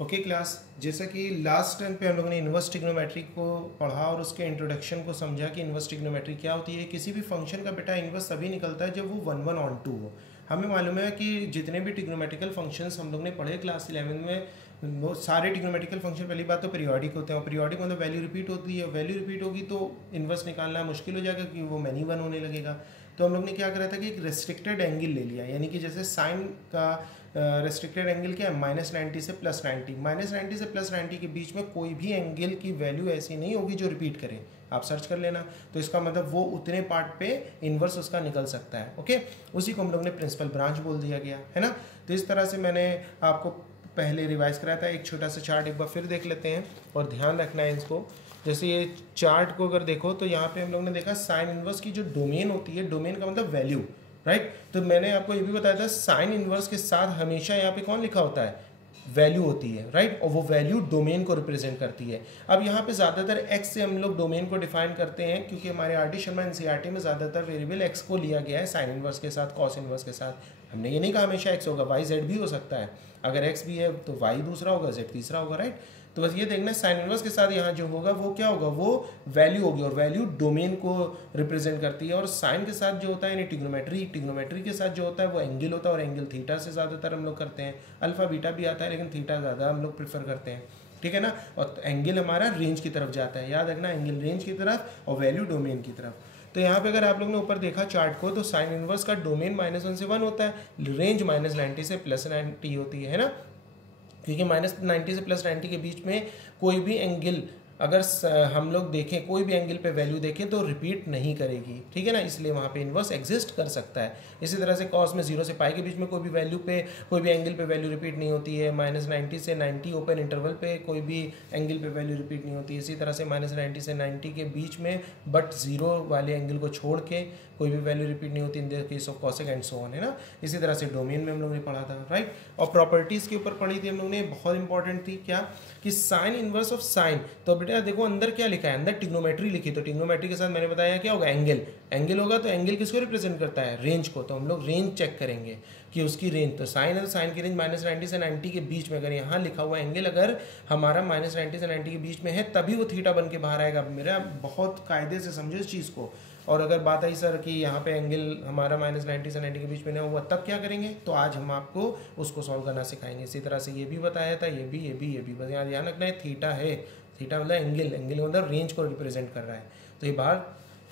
Okay class, जैसा कि last time पे हम लोगों ने इन्वर्स ट्रिग्नोमेट्री को पढ़ा और उसके इंट्रोडक्शन को समझा कि इन्वर्स ट्रिग्नोमेट्री क्या होती है। किसी भी फंक्शन का बेटा इन्वर्स तभी निकलता है जब वो 1/1 हो। हमें मालूम है कि जितने भी ट्रिग्नोमेट्रिकल फंक्शंस हम लोग ने पढ़े क्लास 11 में, वो सारे ट्रिग्नोमेट्रिकल फंक्शन पहली बात तो पीरियोडिक होते हैं, और पीरियोडिक मतलब वैल्यू रिपीट होती है। वैल्यू रिपीट होगी तो इन्वर्स निकालना मुश्किल हो जाएगा क्योंकि वो मैनी वन होने लगेगा। तो हम लोग ने क्या करा था कि एक रेस्ट्रिक्टेड एंगल ले लिया, यानी कि जैसे साइन का रेस्ट्रिक्टेड एंगल क्या है, -90 से +90। -90 से +90 के बीच में कोई भी एंगल की वैल्यू ऐसी नहीं होगी जो रिपीट करे, आप सर्च कर लेना। तो इसका मतलब वो उतने पार्ट पे इन्वर्स उसका निकल सकता है। ओके, उसी को हम लोग ने प्रिंसिपल ब्रांच बोल दिया गया है ना। तो इस तरह से मैंने आपको पहले रिवाइज कराया था। एक छोटा सा चार्ट एक बार फिर देख लेते हैं और ध्यान रखना है इसको। जैसे ये चार्ट को अगर देखो तो यहाँ पे हम लोग ने देखा साइन इन्वर्स की जो डोमेन होती है, डोमेन का मतलब वैल्यू, राइट। तो मैंने आपको ये भी बताया था साइन इन्वर्स के साथ हमेशा यहाँ पे कौन लिखा होता है, वैल्यू होती है, राइट। और वो वैल्यू डोमेन को रिप्रेजेंट करती है। अब यहाँ पे ज़्यादातर एक्स से हम लोग डोमेन को डिफाइन करते हैं क्योंकि हमारे आर टी शर्मा एनसीईआरटी में ज़्यादातर वेरिएबल एक्स को लिया गया है साइन इन्वर्स के साथ, कॉस इन्वर्स के साथ। हमने ये नहीं कहा हमेशा एक्स होगा, वाई जेड भी हो सकता है। अगर एक्स भी है तो वाई दूसरा होगा, जेड तीसरा होगा, राइट। तो बस ये देखना साइन इनवर्स के साथ यहाँ जो होगा वो क्या होगा, वो वैल्यू होगी, और वैल्यू डोमेन को रिप्रेजेंट करती है। और साइन के साथ जो होता है यानी ट्रिग्नोमेट्री के साथ जो होता है वो एंगल होता है, और एंगल थीटा से ज़्यादातर हम लोग करते हैं। अल्फा बीटा भी आता है लेकिन थीटा ज़्यादा हम लोग प्रेफर करते हैं, ठीक है ना। और एंगल हमारा रेंज की तरफ जाता है, याद रखना, एंगल रेंज की तरफ और वैल्यू डोमेन की तरफ। तो यहाँ पे अगर आप लोग ने ऊपर देखा चार्ट को तो साइन इनवर्स का डोमेन -1 से 1 होता है, रेंज -90 से +90 होती है ना। क्योंकि -90 से +90 के बीच में कोई भी एंगल अगर हम लोग देखें, कोई भी एंगल पे वैल्यू देखें तो रिपीट नहीं करेगी, ठीक है ना। इसलिए वहाँ पे इन्वर्स एग्जिस्ट कर सकता है। इसी तरह से कॉस में 0 से पाई के बीच में कोई भी वैल्यू पे, कोई भी एंगल पे वैल्यू रिपीट नहीं होती है। -90 से 90 ओपन इंटरवल पे कोई भी एंगल पे वैल्यू रिपीट नहीं होती है। इसी तरह से -90 से 90 के बीच में बट 0 वाले एंगल को छोड़ के कोई भी वैल्यू रिपीट नहीं होती in the case of cosec and so on, है ना। इसी तरह से डोमेन में हम लोग ने पढ़ा था, राइट। और प्रॉपर्टीज़ के ऊपर पढ़ी थी हम लोग ने, बहुत इंपॉर्टेंट थी क्या, कि साइन इनवर्स ऑफ साइन। तो बेटा देखो अंदर क्या लिखा है, अंदर ट्रिग्नोमेट्री लिखी, तो ट्रिग्नोमेट्री के साथ मैंने बताया क्या होगा, एंगल। एंगल होगा तो एंगल किसको रिप्रेजेंट करता है, रेंज को। तो हम लोग रेंज चेक करेंगे कि उसकी रेंज, तो साइन है तो साइन की रेंज -90 से 90 के बीच में, अगर यहाँ लिखा हुआ एंगल अगर हमारा -90 से 90 के बीच में है तभी वो थीटा बन के बाहर आएगा। मेरा बहुत कायदे से समझो इस चीज़ को। और अगर बात आई सर कि यहाँ पे एंगल हमारा -90 से 90 के बीच में नहीं हुआ तब क्या करेंगे, तो आज हम आपको उसको सॉल्व करना सिखाएंगे। इसी तरह से ये भी बताया था, ये भी बस यहाँ ध्यान रखना है, थीटा है, थीटा मतलब एंगल मतलब रेंज को रिप्रेजेंट कर रहा है। तो ये बाहर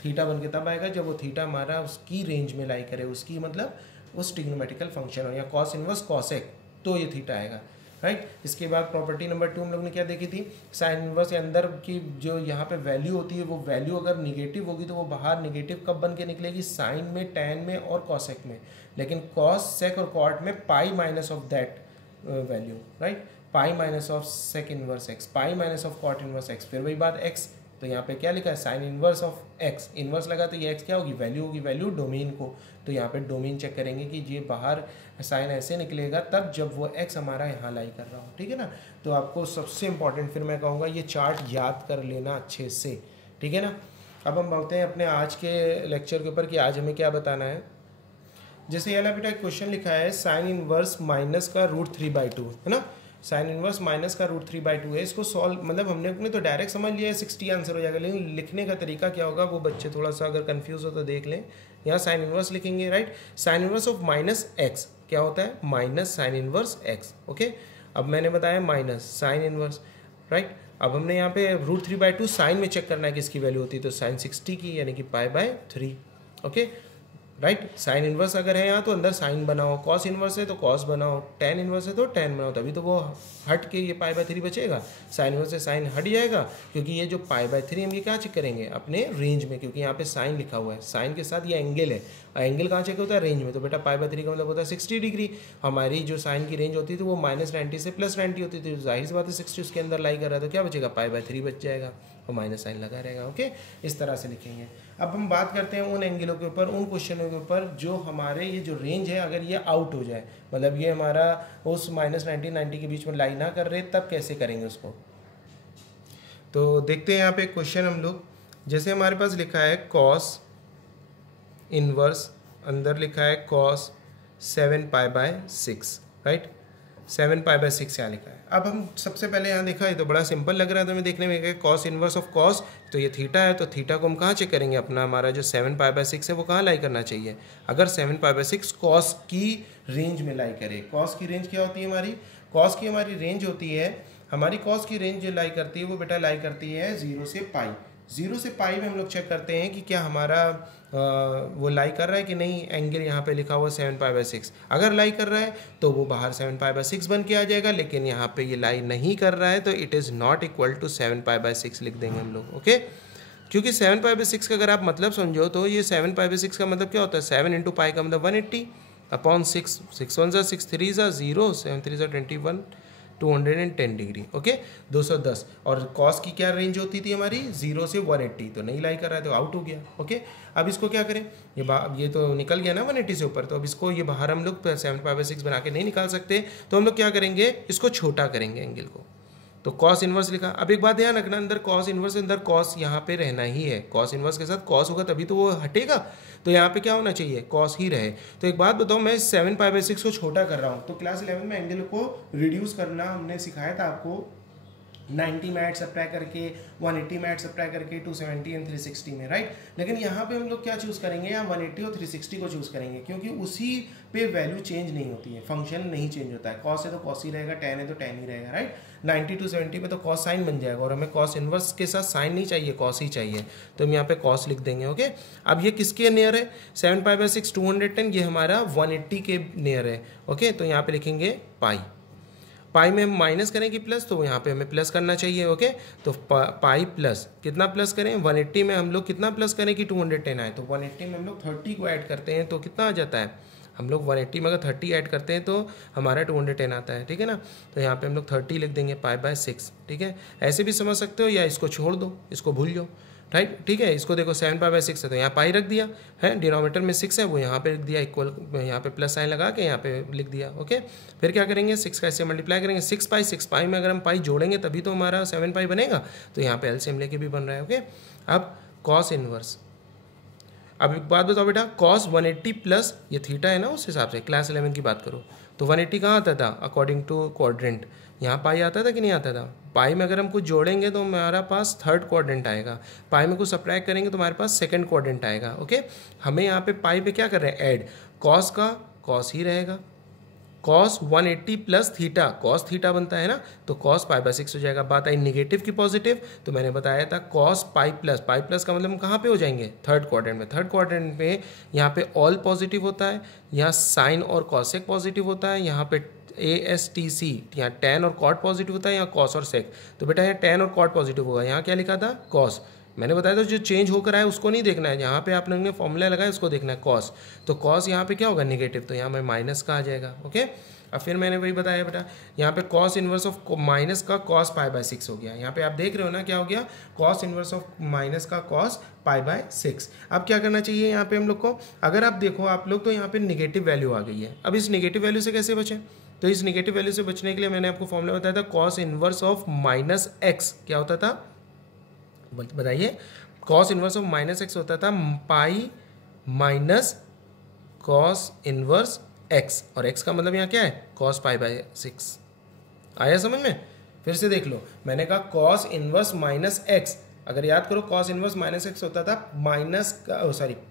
थीटा बन के तब आएगा जब वो थीटा हमारा उसकी रेंज में लाई करे, उसकी मतलब उस ट्रिग्नोमेट्रिकल फंक्शन हो, या कॉस इनवर्स कॉसेक, तो ये थीटा आएगा, राइट। इसके बाद प्रॉपर्टी नंबर 2 हम लोग ने क्या देखी थी, साइन इनवर्स के अंदर की जो यहाँ पे वैल्यू होती है वो वैल्यू अगर निगेटिव होगी तो वो बाहर निगेटिव कब बन के निकलेगी, साइन में, टैन में और कॉसेक में। लेकिन कॉस, सेक और कॉट में pi minus of that value, right. Pi minus of sec inverse x, pi minus of cot inverse x, फिर वही बात एक्स। तो यहाँ पे क्या लिखा है, sign inverse of x, inverse लगा तो ये एक्स क्या होगी, वैल्यू होगी, वैल्यू डोमेन को। तो यहाँ पे डोमेन चेक करेंगे कि ये बाहर साइन ऐसे निकलेगा तब जब वो एक्स हमारा यहाँ लाई कर रहा हो, ठीक है ना। तो आपको सबसे इंपॉर्टेंट फिर मैं कहूँगा ये चार्ट याद कर लेना अच्छे से, ठीक है ना। अब हम बढ़ते हैं अपने आज के लेक्चर के ऊपर कि आज हमें क्या बताना है। जैसे ये बेटा क्वेश्चन लिखा है साइन इनवर्स माइनस का √3/2, है ना। साइन इनवर्स माइनस का √3/2 है। इसको सॉल्व मतलब हमने अपने तो डायरेक्ट समझ लिया है, 60 आंसर हो जाएगा, लेकिन लिखने का तरीका क्या होगा वो बच्चे थोड़ा सा अगर कंफ्यूज हो तो देख लें। यहाँ साइन इनवर्स लिखेंगे, right. Sign inverse of -x क्या होता है, minus sign inverse x, okay. अब मैंने बताया माइनस साइन इनवर्स, राइट। अब हमने यहाँ पे √3/2 साइन में चेक करना है किसकी वैल्यू होती है, तो साइन 60 की, यानी कि π/3, ओके, राइट। साइन इनवर्स अगर है यहाँ तो अंदर साइन बनाओ, कॉस इनवर्स है तो कॉस बनाओ, टैन इनवर्स है तो टैन बनाओ, तभी तो वो हट के ये π/3 बचेगा। साइन इनवर्स से साइन हट जाएगा क्योंकि ये जो π/3 हम ये क्या चेक करेंगे, अपने रेंज में, क्योंकि यहाँ पे साइन लिखा हुआ है, साइन के साथ ये एंगल है, एंगल कहाँ चेक होता है, रेंज में। तो बेटा π/3 का मतलब होता है 60 डिग्री। हमारी जो साइन की रेंज होती थी वो -90 से +90 होती थी, जाहिर सी बात है 60 उसके अंदर लाई कर रहा है, तो क्या बचेगा, π/3 बच जाएगा और माइनस साइन लगा रहेगा, ओके। इस तरह से लिखेंगे। अब हम बात करते हैं उन एंगलों के ऊपर, उन क्वेश्चनों के ऊपर जो हमारे ये जो रेंज है अगर ये आउट हो जाए, मतलब ये हमारा उस -90 के बीच में लाई ना कर रहे, तब कैसे करेंगे उसको। तो देखते हैं यहाँ पे क्वेश्चन हम लोग, जैसे हमारे पास लिखा है कॉस इनवर्स, अंदर लिखा है कॉस 7π/6, राइट। 7π/6 यहाँ लिखा है। अब हम सबसे पहले यहाँ देखा, ये तो बड़ा सिंपल लग रहा है, तो हमें देखने में कॉस इनवर्स ऑफ कॉस, तो ये थीटा है, तो थीटा को हम कहाँ चेक करेंगे, अपना हमारा जो 7π/6 है वो कहाँ लाई करना चाहिए। अगर 7π/6 कॉस की रेंज में लाई करे, कॉस की रेंज क्या होती है हमारी, कॉस की हमारी रेंज होती है, हमारी कॉस की रेंज जो लाई करती है वो बेटा लाई करती है 0 से पाई। 0 से पाई में हम लोग चेक करते हैं कि क्या हमारा वो लाई कर रहा है कि नहीं, एंगल यहाँ पे लिखा हुआ 7π/6, अगर लाई कर रहा है तो वो बाहर 7π/6 बन के आ जाएगा, लेकिन यहाँ पे ये लाई नहीं कर रहा है तो it is not equal to 7π/6 लिख देंगे हम लोग, ओके। क्योंकि 7π/6 का अगर आप मतलब समझो तो ये 7π/6 का मतलब क्या होता है, 7 × पाई का मतलब 180 अपॉन 6, 6 1 ज़ा 6 3 ज़ा 0, 7 3 ज़ा 21, 210 डिग्री, ओके 210। और कॉस की क्या रेंज होती थी हमारी, 0 से 180, तो नहीं लाई कर रहा है तो आउट हो गया, ओके। अब इसको क्या करें, ये तो निकल गया ना 180 से ऊपर, तो अब इसको ये बाहर हम लोग 7π/6 बना के नहीं निकाल सकते, तो हम लोग क्या करेंगे, इसको छोटा करेंगे एंगल को, तो कॉस इन्वर्स लिखा। अब एक बात ध्यान रखना, अंदर कॉस इन्वर्स अंदर कॉस यहाँ पे रहना ही है, कॉस इन्वर्स के साथ कॉस होगा तभी तो वो हटेगा, तो यहाँ पे क्या होना चाहिए, कॉस ही रहे। तो एक बात बताओ, मैं 7π/6 को छोटा कर रहा हूँ, तो क्लास 11 में एंगल को रिड्यूस करना हमने सिखाया था आपको, 90 में ऐड सब्ट्रैक्ट करके, 180 में ऐड सब्ट्रैक्ट करके, 270 एंड 360 में, राइट। लेकिन यहाँ पे हम लोग क्या चूज़ करेंगे, यहाँ 180 और 360 को चूज़ करेंगे, क्योंकि उसी पे वैल्यू चेंज नहीं होती है, फंक्शन नहीं चेंज होता है, कॉस है तो कॉस ही रहेगा, टैन है तो टैन ही रहेगा, राइट। 90 to 70 पे तो कॉस साइन बन जाएगा, और हमें कॉस इन्वर्स के साथ साइन नहीं चाहिए, कॉस ही चाहिए, तो हम यहाँ पे कॉस लिख देंगे, ओके। अब ये किसके नियर है, 7π/6 210, ये हमारा 180 के नियर है, ओके। तो यहाँ पे लिखेंगे पाई, पाई में हम माइनस करेंगे प्लस, तो यहाँ पे हमें प्लस करना चाहिए, ओके। तो पाई प्लस कितना प्लस करें, 180 में हम लोग कितना प्लस करें कि 210 आए, तो 180 में हम लोग 30 को ऐड करते हैं तो कितना आ जाता है, हम लोग 180 में अगर 30 ऐड करते हैं तो हमारा 210 आता है, ठीक है ना। तो यहाँ पे हम लोग 30 लिख देंगे π/6, ठीक है। ऐसे भी समझ सकते हो, या इसको छोड़ दो, इसको भूल जाओ, राइट, ठीक है। इसको देखो 7π/6 है तो यहाँ पाई रख दिया है, डिनोमिनेटर में 6 है वो यहाँ पे रख दिया, इक्वल यहाँ पे प्लस साइन लगा के यहाँ पे लिख दिया, ओके। फिर क्या करेंगे, 6 का इससे मल्टीप्लाई करेंगे, 6π में अगर हम पाई जोड़ेंगे तभी तो हमारा 7π बनेगा, तो यहाँ पे एलसीएम लेके भी बन रहा है, ओके। अब कॉस इनवर्स, अब एक बात बताओ बेटा, कॉस 180 प्लस ये थीटा है ना, उस हिसाब से क्लास 11 की बात करो तो 180 कहाँ आता था, अकॉर्डिंग टू क्वाड्रेंट, यहाँ पाई आता था कि नहीं आता था, पाई में अगर हम कुछ जोड़ेंगे तो हमारा पास थर्ड क्वाड्रेंट आएगा, पाई में कुछ सब्ट्रैक्ट करेंगे तो हमारे पास सेकंड क्वाड्रेंट आएगा, ओके। हमें यहाँ पे पाई पे क्या कर रहे हैं, ऐड, कॉस का कॉस ही रहेगा, cos 180 plus theta, cos theta बनता है ना, तो कॉस π/6 हो जाएगा। बात आई नेगेटिव की पॉजिटिव, तो मैंने बताया था कॉस पाई प्लस का मतलब हम कहाँ पे हो जाएंगे, थर्ड क्वाड्रेंट में। थर्ड क्वाड्रेंट में यहाँ पे ऑल पॉजिटिव होता है, यहाँ साइन और कॉसेक पॉजिटिव होता है, यहाँ पे ASTC यहाँ टैन और कॉट पॉजिटिव होता है, यहाँ कॉस और सेक, तो बेटा यहाँ टैन और कॉट पॉजिटिव होगा, यहाँ क्या लिखा था, कॉस। मैंने बताया था जो चेंज होकर आए उसको नहीं देखना है, यहाँ पे आप लोगों ने फॉर्मूला लगाया उसको देखना है, कॉस, तो कॉस यहाँ पे क्या होगा, नेगेटिव, तो यहाँ में माइनस का आ जाएगा, ओके। अब फिर मैंने वही बताया बेटा, यहाँ पे कॉस इन्वर्स ऑफ माइनस का कॉस π/6 हो गया, यहाँ पे आप देख रहे हो ना क्या हो गया, कॉस इन्वर्स ऑफ माइनस का कॉस π/6। अब क्या करना चाहिए यहाँ पे हम लोग को, अगर आप देखो आप लोग तो यहाँ पे निगेटिव वैल्यू आ गई है, अब इस निगेटिव वैल्यू से कैसे बचें, तो इस निगेटिव वैल्यू से बचने के लिए मैंने आपको फॉर्मूला बताया था, कॉस इन्वर्स ऑफ -x क्या होता था, बताइए, कॉस इन्वर्स ऑफ -x होता था pi minus cos inverse x, और x का मतलब यहाँ क्या है, कॉस π/6, आया समझ में। फिर से देख लो, मैंने कहा कॉस इन्वर्स -x, अगर याद करो कॉस इन्वर्स -x होता था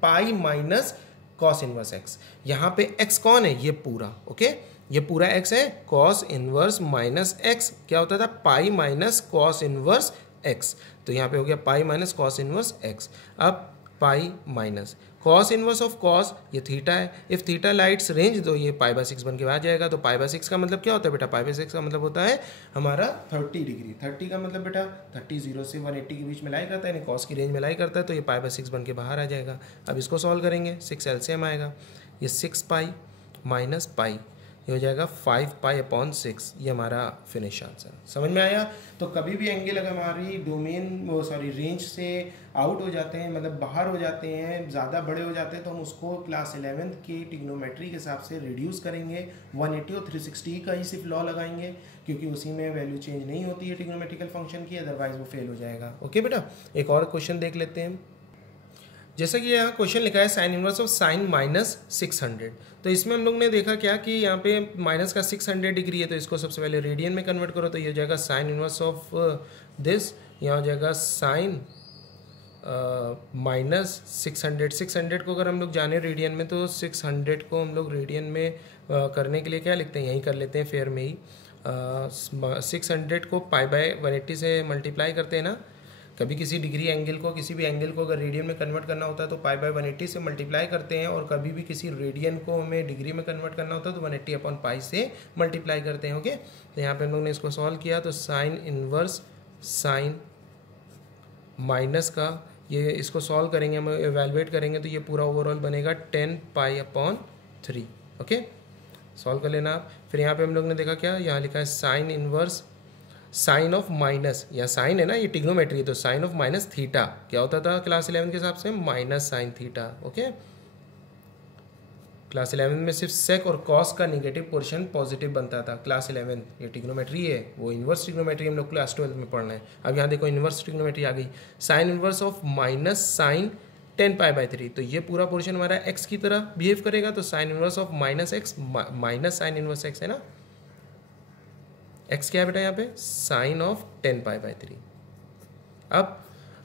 pi minus cos inverse x, यहाँ पे x कौन है, ये पूरा, ओके, ये पूरा x है, कॉस इन्वर्स -x क्या होता था, pi minus cos inverse x, तो यहाँ पे हो गया pi minus cos inverse x। अब pi minus cos inverse of cos, ये थीटा है, इफ थीटा लाइट्स रेंज तो ये π/6 बन के आ जाएगा, तो π/6 का मतलब क्या होता है बेटा, π/6 का मतलब होता है हमारा 30 डिग्री, 30 का मतलब बेटा 30 0 से 180 के बीच में लाई करता है, यानी कॉस की रेंज में लाई करता है, तो ये π/6 बन के बाहर आ जाएगा। अब इसको सॉल्व करेंगे, 6 एलसीएम आएगा, ये 6π माइनस पाई, ये हो जाएगा 5π/6, ये हमारा फिनिश आंसर। समझ में आया। तो कभी भी एंगल अगर हमारी रेंज से आउट हो जाते हैं, मतलब बाहर हो जाते हैं, ज़्यादा बड़े हो जाते हैं, तो हम उसको क्लास 11 की ट्रिग्नोमेट्री के हिसाब से रिड्यूस करेंगे, 180 और 360 का ही सिर्फ लॉ लगाएंगे, क्योंकि उसी में वैल्यू चेंज नहीं होती है ट्रिग्नोमेट्रिकल फंक्शन की, अदरवाइज वो फेल हो जाएगा। ओके बेटा, एक और क्वेश्चन देख लेते हैं। जैसा कि यहाँ क्वेश्चन लिखा है sign inverse of sign minus 600, तो इसमें हम लोग ने देखा क्या कि यहाँ पे माइनस का 600 डिग्री है, तो इसको सबसे पहले रेडियन में कन्वर्ट करो, तो ये हो जाएगा साइन इनवर्स ऑफ दिस, यहाँ हो जाएगा साइन माइनस 600 को अगर हम लोग जाने रेडियन में, तो 600 को हम लोग रेडियन में करने के लिए क्या लिखते हैं, यहीं कर लेते हैं फेयर में ही। 600 को पाई बाय 180 से मल्टीप्लाई करते हैं ना, कभी किसी डिग्री एंगल को, किसी भी एंगल को अगर रेडियन में कन्वर्ट करना होता है तो पाई बाय 180 से मल्टीप्लाई करते हैं, और कभी भी किसी रेडियन को हमें डिग्री में कन्वर्ट करना होता है तो 180 अपॉन पाई से मल्टीप्लाई करते हैं। ओके, तो यहाँ पे हम लोग ने इसको सॉल्व किया, तो साइन इनवर्स साइन माइनस का ये इसको सॉल्व करेंगे, हम एवेलुएट करेंगे, तो ये पूरा ओवरऑल बनेगा 10 पाई अपॉन 3। ओके, सॉल्व कर लेना आप। फिर यहाँ पे हम लोग ने देखा क्या, यहाँ लिखा है sine inverse sine of minus, या साइन है ना, ये टिग्नोमेट्री है, तो साइन ऑफ माइनस थीटा क्या होता था क्लास 11 के हिसाब से, minus sine theta. Okay, class 11 में सिर्फ सेक और कॉस का निगेटिव पोर्शन पॉजिटिव बनता था। क्लास 11 ये टिग्नोमेट्री है, वो इन्वर्स टिग्नोमेट्री हम लोग क्लास 12 में पढ़ना है। अब यहाँ देखो इन्वर्स टिग्नोमेट्री आ गई, sine inverse of minus sine 10 pi by 3, तो ये पूरा पोर्शन हमारा एक्स की तरह बिहेव करेगा, तो sign inverse of minus x minus sign inverse x है ना, एक्स क्या है बेटा यहाँ पे, साइन ऑफ 10 पाई बाई 3।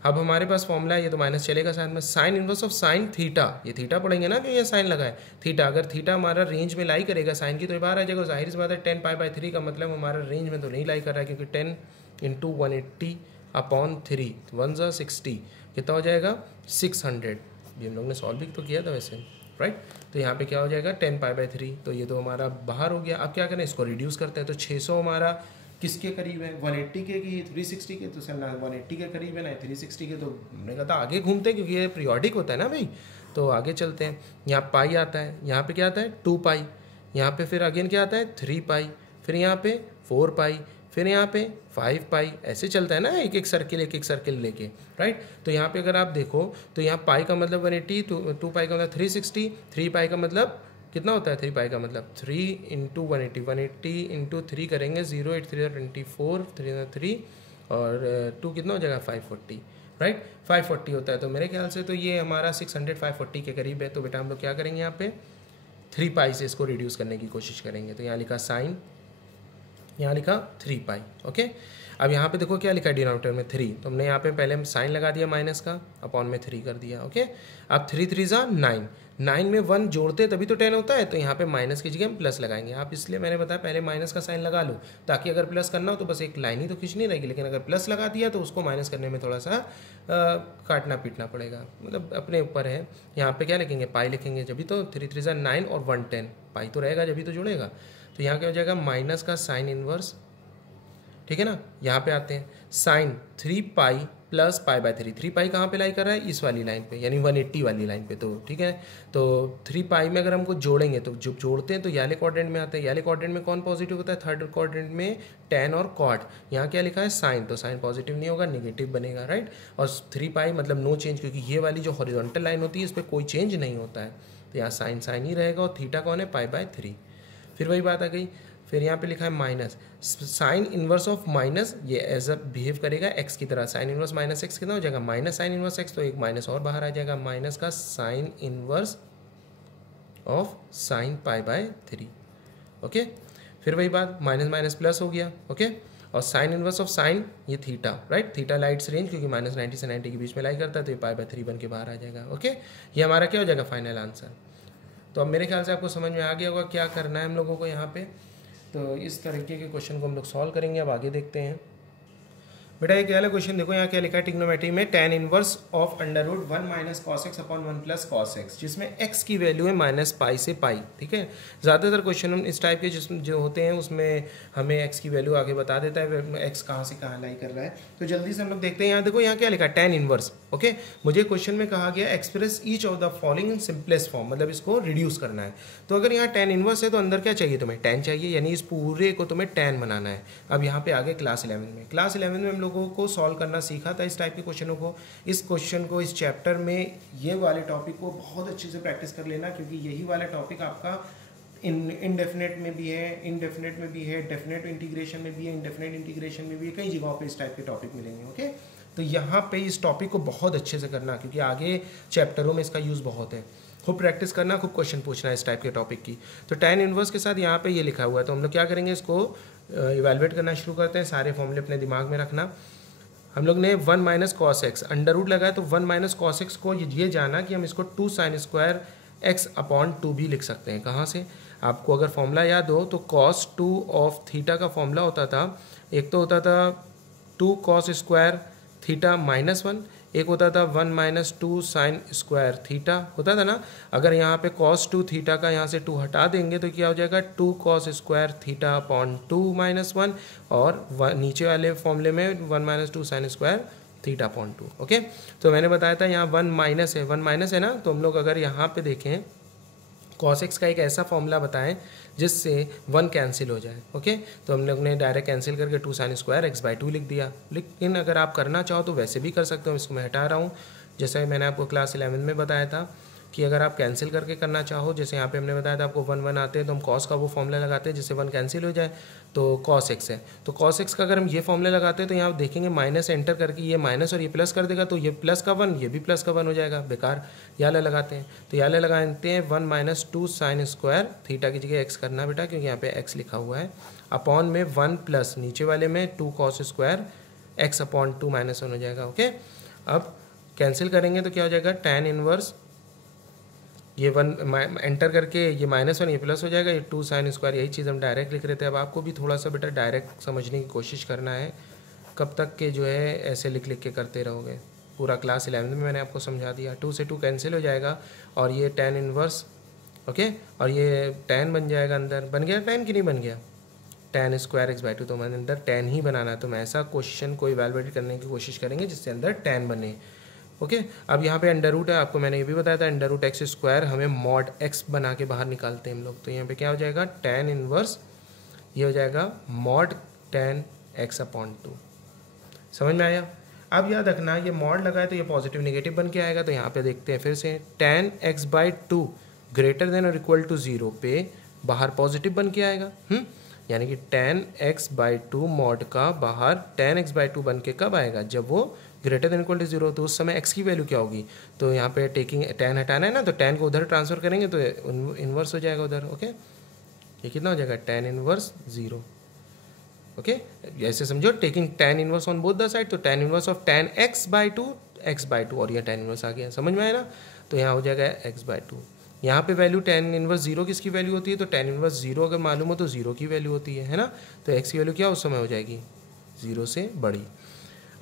अब हमारे पास फॉर्मूला है, ये तो माइनस चलेगा साथ में, sign inverse of sine theta, ये थीटा पढ़ेंगे ना, कि ये साइन लगा है थीटा, अगर थीटा हमारा रेंज में लाई करेगा साइन की तो ये बाहर आ जाएगा, जाहिर सी बात है 10 पाई बाई 3 का मतलब हमारा रेंज में तो नहीं लाई कर रहा है, क्योंकि 10 इंटू 180 अपॉन 3 1 ज़ा 60 कितना हो जाएगा 600। ये हम लोग ने सॉल्व भी तो किया था वैसे, राइट। तो यहाँ पे क्या हो जाएगा 10 पाई बाई 3, तो ये तो हमारा बाहर हो गया। अब क्या करें, इसको रिड्यूस करते हैं, तो 600 हमारा किसके करीब है, 180 के कि 360 के, तो सर ना 180 के करीब है ना 360 के, तो हमने कहा था आगे घूमते हैं क्योंकि ये पीरियोडिक होता है ना भाई, तो आगे चलते हैं। यहाँ पाई आता है, यहाँ पे क्या आता है 2 पाई, यहाँ पे फिर अगेन क्या आता है 3 पाई, फिर यहाँ पे 4 पाई, फिर यहाँ पे 5 पाई, ऐसे चलता है ना एक एक सर्किल लेके, राइट। तो यहाँ पे अगर आप देखो तो यहाँ पाई का मतलब 180, 2 पाई का मतलब 360, 3 पाई का मतलब कितना होता है, 3 पाई का मतलब 3 इंटू 180, 180 इंटू 3 करेंगे 0 8 3 24 3 और 2 कितना हो जाएगा 540, राइट। 540 होता है, तो मेरे ख्याल से तो ये हमारा 600 540 के करीब है। तो बेटा हम लोग क्या करेंगे, यहाँ पे 3 पाई से इसको रिड्यूस करने की कोशिश करेंगे, तो यहाँ लिखा साइन, यहाँ लिखा 3 पाई। ओके, अब यहाँ पे देखो क्या लिखा है डिनोमिनेटर में 3, तो हमने यहाँ पे पहले साइन लगा दिया माइनस का, अपॉन में 3 कर दिया। ओके, अब 3 3 ज़ा 9, 9 में 1 जोड़ते तभी तो 10 होता है, तो यहाँ पे माइनस की जगह हम प्लस लगाएंगे। आप इसलिए मैंने बताया पहले माइनस का साइन लगा लो, ताकि अगर प्लस करना हो तो बस एक लाइन ही तो खींचनी रहेगी, लेकिन अगर प्लस लगा दिया तो उसको माइनस करने में थोड़ा सा काटना पीटना पड़ेगा, मतलब अपने ऊपर है। यहाँ पे क्या लिखेंगे, पाई लिखेंगे, जब भी तो 3 3 ज़ा 9 और 1 10, पाई तो रहेगा जब भी तो जुड़ेगा। तो यहाँ क्या हो जाएगा माइनस का साइन इनवर्स, ठीक है ना। यहाँ पे आते हैं sine 3 pi plus pi by 3, 3 pi कहाँ पे लाई कर रहा है, इस वाली लाइन पे, यानी 180 वाली लाइन पे, तो ठीक है। तो 3 पाई में अगर हमको जोड़ेंगे तो जब जोड़ते हैं तो याले क्वाड्रेंट में आते हैं, याले क्वाड्रेंट में कौन पॉजिटिव होता है, थर्ड क्वाड्रेंट में tan और cot। यहाँ क्या लिखा है साइन, तो साइन पॉजिटिव नहीं होगा, निगेटिव बनेगा, राइट। और 3 पाई मतलब नो चेंज, क्योंकि ये वाली जो हॉरिजॉन्टल लाइन होती है इस पर कोई चेंज नहीं होता है, तो यहाँ साइन साइन ही रहेगा, और थीटा कौन है पाई बाय 3। फिर वही बात आ गई, फिर यहाँ पे लिखा है minus sign inverse of minus, ये एज अ बिहेव करेगा एक्स की तरह, साइन इनवर्स माइनस एक्स कितना हो जाएगा माइनस साइन इनवर्स एक्स, तो एक माइनस और बाहर आ जाएगा, माइनस का sine inverse of sine pi by 3। Okay, फिर वही बात माइनस माइनस प्लस हो गया। ओके, और साइन इनवर्स ऑफ साइन ये theta, right, theta lies range क्योंकि माइनस 90 से 90 के बीच में लाई करता है, तो ये पाई बाय 3 बन के बाहर आ जाएगा। ओके, ये हमारा क्या हो जाएगा फाइनल आंसर। तो अब मेरे ख्याल से आपको समझ में आ गया होगा क्या करना है हम लोगों को यहाँ पे। तो इस तरीके के क्वेश्चन को हम लोग सॉल्व करेंगे। अब आगे देखते हैं बेटा, ये क्या है क्वेश्चन, देखो यहाँ क्या लिखा है टिग्नोमेट्री में, tan inverse of under root 1 minus cos x upon 1 plus cos x, जिसमें x की वैल्यू है माइनस पाई से पाई। ठीक है, ज़्यादातर क्वेश्चन हम इस टाइप के जिसमें जो होते हैं उसमें हमें x की वैल्यू आगे बता देता है, x कहाँ से कहाँ लाई कर रहा है। तो जल्दी से हम लोग देखते हैं, यहाँ देखो यहाँ क्या लिखा है tan इनवर्स। ओके, मुझे क्वेश्चन में कहा गया express each of the following in simplest form, मतलब इसको रिड्यूस करना है। तो अगर यहाँ tan इनवर्स है तो अंदर क्या चाहिए तुम्हें, tan चाहिए, यानी इस पूरे को तुम्हें tan बनाना है। अब यहाँ पे आगे क्लास 11 में, क्लास 11 में हम लोगों को सॉल्व करना सीखा था इस टाइप के क्वेश्चनों को। इस क्वेश्चन को इस चैप्टर में ये वाले टॉपिक को बहुत अच्छे से प्रैक्टिस कर लेना, क्योंकि यही वाला टॉपिक आपका इनडेफिनेट में भी है, डेफिनेट इंटीग्रेशन में भी है, इंडेफिनेट इंटीग्रेशन में भी है, कई जगहों पे इस टाइप के टॉपिक मिलेंगे। ओके, तो यहाँ पे इस टॉपिक को बहुत अच्छे से करना, क्योंकि आगे चैप्टरों में इसका यूज़ बहुत है। खूब प्रैक्टिस करना, खूब क्वेश्चन पूछना इस टाइप के टॉपिक की। तो tan इनवर्स के साथ यहाँ पे ये लिखा हुआ है, तो हम लोग क्या करेंगे, इसको इवेलुएट करना शुरू करते हैं। सारे फॉर्मूले अपने दिमाग में रखना। हम लोग ने 1 minus cos x under root लगाया, तो 1 माइनस कॉस एक्स को ये जाना कि हम इसको 2 साइन स्क्वायर एक्स अपॉन 2 भी लिख सकते हैं। कहाँ से? आपको अगर फॉर्मूला याद हो तो cos 2 ऑफ थीटा का फॉर्मूला होता था, एक तो होता था 2 cos स्क्वायर थीटा -1, एक होता था 1 माइनस 2 साइन स्क्वायर थीटा होता था ना। अगर यहाँ पे cos 2 थीटा का यहाँ से 2 हटा देंगे तो क्या हो जाएगा, 2 cos स्क्वायर थीटा अपॉन 2 -1, और नीचे वाले फॉर्मूले में 1 minus 2 sine square theta upon 2। Okay, तो मैंने बताया था यहाँ 1 माइनस है ना, तो हम लोग अगर यहाँ पे देखें cos x का एक ऐसा फॉर्मूला बताएं जिससे 1 कैंसिल हो जाए। ओके, तो हम लोग ने डायरेक्ट कैंसिल करके 2 साइन स्क्वायर x/2 लिख दिया। लेकिन अगर आप करना चाहो तो वैसे भी कर सकते हो, इसको मैं हटा रहा हूँ। जैसे मैंने आपको क्लास 11 में बताया था कि अगर आप कैंसिल करके करना चाहो, जैसे यहाँ पे हमने बताया था आपको 1 आते हैं, तो हम cos का वो फॉर्मूला लगाते हैं जिससे 1 कैंसिल हो जाए, तो cos x है। तो cos x का अगर हम ये फॉर्मूला लगाते हैं तो यहाँ देखेंगे माइनस एंटर करके ये माइनस और ये प्लस कर देगा, तो ये प्लस का 1, ये भी प्लस का 1 हो जाएगा, बेकार। याले लगाते हैं, तो याले लगाते हैं 1 माइनस 2 साइन स्क्वायर थीटा की जगह x करना बेटा, क्योंकि यहाँ पे x लिखा हुआ है, अपॉन में 1 प्लस नीचे वाले में 2 cos स्क्वायर x अपॉन 2 -1 हो जाएगा। ओके, अब कैंसिल करेंगे तो क्या हो जाएगा, tan इनवर्स ये 1 एंटर करके ये -1 ये प्लस हो जाएगा, ये 2 साइन स्क्वायर, यही चीज़ हम डायरेक्ट लिख रहे थे। अब आपको भी थोड़ा सा बेटा डायरेक्ट समझने की कोशिश करना है। कब तक के जो है ऐसे लिख लिख के करते रहोगे, पूरा क्लास 11 में मैंने आपको समझा दिया। 2 से 2 कैंसिल हो जाएगा और ये tan इनवर्स, ओके, और ये tan बन जाएगा अंदर। बन गया tan कि नहीं बन गया, tan स्क्वायर x/2, तो मैंने अंदर tan ही बनाना है। तो मैं ऐसा क्वेश्चन को इवेलुएट करने की कोशिश करेंगे जिससे अंदर tan बने। ओके, अब यहाँ पे अंडर रूट है, आपको मैंने ये भी बताया था अंडर रूट एक्स स्क्वायर हमें मॉड एक्स बना के बाहर निकालते हैं हम लोग। तो यहाँ पे क्या हो जाएगा, tan इनवर्स ये हो जाएगा मॉड tan x अपॉन 2। समझ में आया? अब याद रखना ये मॉड लगाए तो ये पॉजिटिव नेगेटिव बन के आएगा। तो यहाँ पे देखते हैं फिर से, tan x/2 ग्रेटर देन और इक्वल टू 0 पे बाहर पॉजिटिव बन के आएगा। यानी कि tan x/2 मॉड का बाहर tan x/2 बन के कब आएगा, जब वो ग्रेटर देन इक्वल टू 0। तो उस समय x की वैल्यू क्या होगी, तो यहाँ पे टेकिंग tan हटाना है ना, तो tan को उधर ट्रांसफर करेंगे तो इन्वर्स हो जाएगा उधर। ओके, ये कितना हो जाएगा, tan इनवर्स 0। ओके, ऐसे समझो, taking tan inverse on both the side, तो tan inverse of tan x/2 और ये tan इनवर्स आ गया। समझ में आया ना? तो यहाँ हो जाएगा x/2। यहाँ पे वैल्यू tan इनवर्स 0 किसकी वैल्यू होती है, तो tan इनवर्स 0 अगर मालूम हो तो 0 की वैल्यू होती है ना। तो x की वैल्यू क्या उस समय हो जाएगी, 0 से बड़ी।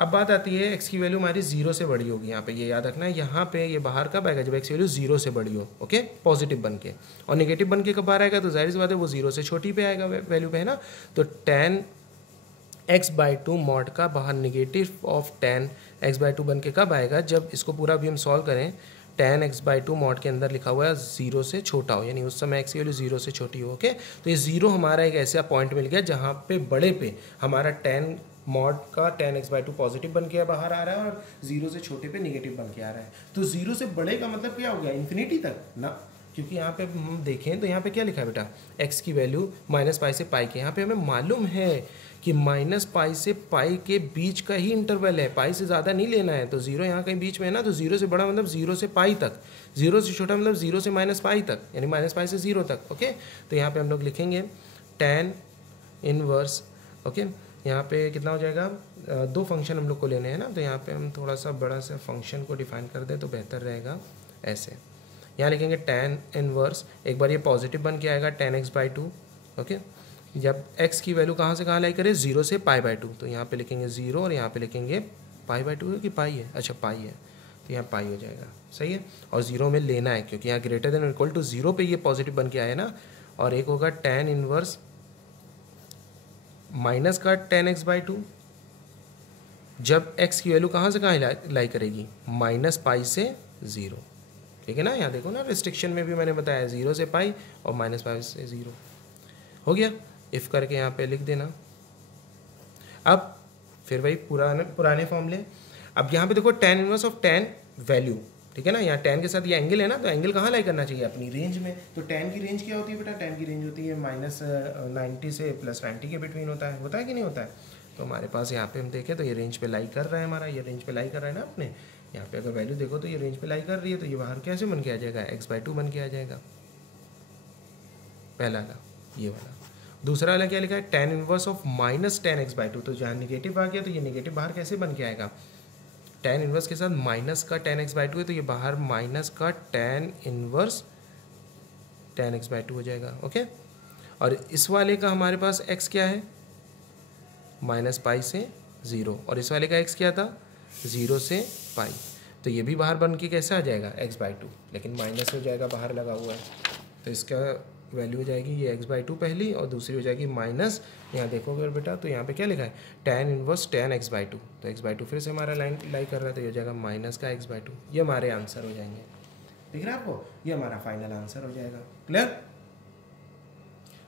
अब बात आती है x की वैल्यू हमारी 0 से बड़ी होगी। यहाँ पे ये याद रखना है, यहाँ पे ये बाहर कब आएगा, जब x की वैल्यू 0 से बड़ी हो। ओके, पॉजिटिव बन के, और नेगेटिव बन के कब बाहर आएगा, तो जाहिर सी बात है वो 0 से छोटी पे आएगा वैल्यू पे, है ना। तो tan x/2 मॉड का बाहर नेगेटिव ऑफ tan x/2 बन के कब आएगा, जब इसको पूरा भी हम सॉल्व करें, tan x/2 मॉड के अंदर लिखा हुआ है 0 से छोटा हो, यानी उस समय x की वैल्यू 0 से छोटी हो। ओके, तो ये 0 हमारा एक ऐसा पॉइंट मिल गया जहाँ पे बड़े पे हमारा tan मॉड का tan x/2 पॉजिटिव बन के बाहर आ रहा है और 0 से छोटे पे नेगेटिव बन के आ रहा है। तो 0 से बड़े का मतलब क्या हो गया, इन्फिनिटी तक ना, क्योंकि यहाँ पे हम देखें तो यहाँ पे क्या लिखा है बेटा, x की वैल्यू -π से π के। यहाँ पे हमें मालूम है कि -π से π के बीच का ही इंटरवल है, π से ज़्यादा नहीं लेना है। तो 0 यहाँ कहीं बीच में है ना, तो 0 से बड़ा मतलब 0 से π तक, 0 से छोटा मतलब 0 से -π तक, यानी -π से 0 तक। ओके, तो यहाँ पे हम लोग लिखेंगे tan इनवर्स। ओके, यहाँ पे कितना हो जाएगा, 2 फंक्शन हम लोग को लेने हैं ना, तो यहाँ पे हम थोड़ा सा बड़ा सा फंक्शन को डिफाइन कर दें तो बेहतर रहेगा। ऐसे यहाँ लिखेंगे tan इनवर्स, एक बार ये पॉजिटिव बन के आएगा tan x/2। ओके, जब x की वैल्यू कहाँ से कहाँ लाई करें, 0 से π/2, तो यहाँ पे लिखेंगे 0 और यहाँ पे लिखेंगे π/2 कि पाई है, अच्छा पाई है, तो यहाँ पाई हो जाएगा। सही है, और 0 में लेना है क्योंकि यहाँ ग्रेटर देन इक्वल टू 0 पे ये पॉजिटिव बन के आया ना। और एक होगा tan इनवर्स माइनस का tan x/2, जब x की वैल्यू कहाँ से कहाँ लाई करेगी, -π से 0। ठीक है ना, यहाँ देखो ना रिस्ट्रिक्शन में भी मैंने बताया 0 से π और -π से 0 हो गया। इफ़ करके यहाँ पे लिख देना। अब फिर वही पुराने फॉर्मूले। अब यहाँ पे देखो tan inverse of tan value, ठीक है ना, यहाँ tan के साथ ये एंगल है ना, तो एंगल कहाँ लाई करना चाहिए, अपनी रेंज में। तो tan की रेंज क्या होती है बेटा, tan की रेंज होती है -90 से +90 के बिटवीन होता है कि नहीं होता है। तो हमारे पास यहाँ पे हम देखें तो ये रेंज पे लाई कर रहा है हमारा, ये रेंज पे लाई कर रहा है ना अपने। यहाँ पे अगर वैल्यू देखो तो ये रेंज पे लाई कर रही है, तो ये बाहर कैसे बन के आ जाएगा, x/2 बन के आ जाएगा। पहला वाला ये वाला। दूसरा वाला क्या लिखा है, tan inverse of minus ten x/2, तो जहाँ निगेटिव आ गया तो ये निगेटिव बाहर कैसे बन के आएगा, tan इनवर्स के साथ माइनस का tan x/2 है तो ये बाहर माइनस का tan इनवर्स tan x/2 हो जाएगा। ओके, और इस वाले का हमारे पास x क्या है, -π से 0, और इस वाले का x क्या था, 0 से π, तो ये भी बाहर बन के कैसे आ जाएगा, x/2, लेकिन माइनस हो जाएगा, बाहर लगा हुआ है, तो इसका वैल्यू हो जाएगी ये x/2 पहली, और दूसरी हो जाएगी माइनस, यहाँ देखोगे बेटा तो यहाँ पे क्या लिखा है, tan इनवर्स tan x/2, तो x/2 फिर से हमारा लाइन लाई कर रहा है, तो ये हो जाएगा माइनस का x/2। ये हमारे आंसर हो जाएंगे, दिख रहा है आपको, ये हमारा फाइनल आंसर हो जाएगा। क्लियर,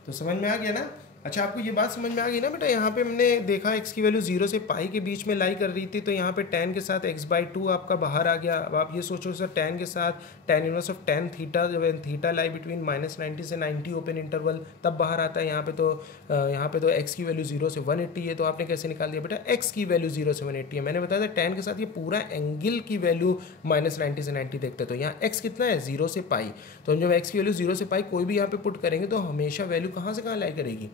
तो समझ में आ गया ना। अच्छा, आपको ये बात समझ में आ गई ना बेटा, यहाँ पे हमने देखा x की वैल्यू 0 से पाई के बीच में लाई कर रही थी, तो यहाँ पे tan के साथ x/2 आपका बाहर आ गया। अब आप ये सोचो सर, tan के साथ tan inverse of tan theta, जब थीटा लाई बिटवीन -90 से 90 ओपन इंटरवल, तब बाहर आता है। यहाँ पे तो x की वैल्यू 0 से 180 है, तो आपने कैसे निकाल दिया बेटा, x की वैल्यू 0 से 180 है। मैंने बताया था tan के साथ ये पूरा एंगल की वैल्यू -90 से 90 देखते हैं, तो यहाँ x कितना है, 0 से पाई, तो हम जब x की वैल्यू 0 से पाई कोई भी यहाँ पे पुट करेंगे तो हमेशा वैल्यू कहाँ से कहाँ लाई करेगी,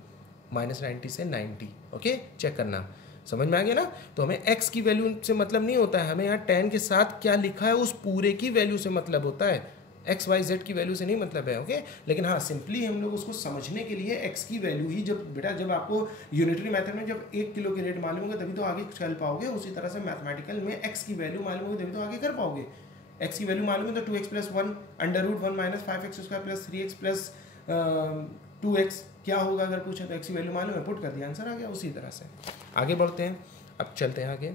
-90 से 90। ओके, चेक करना, समझ में आ गया ना। तो हमें x की वैल्यू से मतलब नहीं होता है, हमें यहाँ tan के साथ क्या लिखा है उस पूरे की वैल्यू से मतलब होता है, x y z की वैल्यू से नहीं मतलब है। ओके, लेकिन हाँ, सिंपली हम लोग उसको समझने के लिए x की वैल्यू ही, जब बेटा जब आपको यूनिटरी मेथड में जब 1 किलो के रेट मालूम होगा तभी तो आगे चल पाओगे, उसी तरह से मैथमेटिकल में x की वैल्यू मालूम होगी तभी तो आगे कर पाओगे। x की वैल्यू मालूम है तो 2x + 1 √1 - 5x² + 3x + 2x क्या होगा अगर पूछे तो, x की वैल्यू मालूम है, पुट कर दिया, आंसर आ गया। उसी तरह से आगे बढ़ते हैं, अब चलते हैं आगे।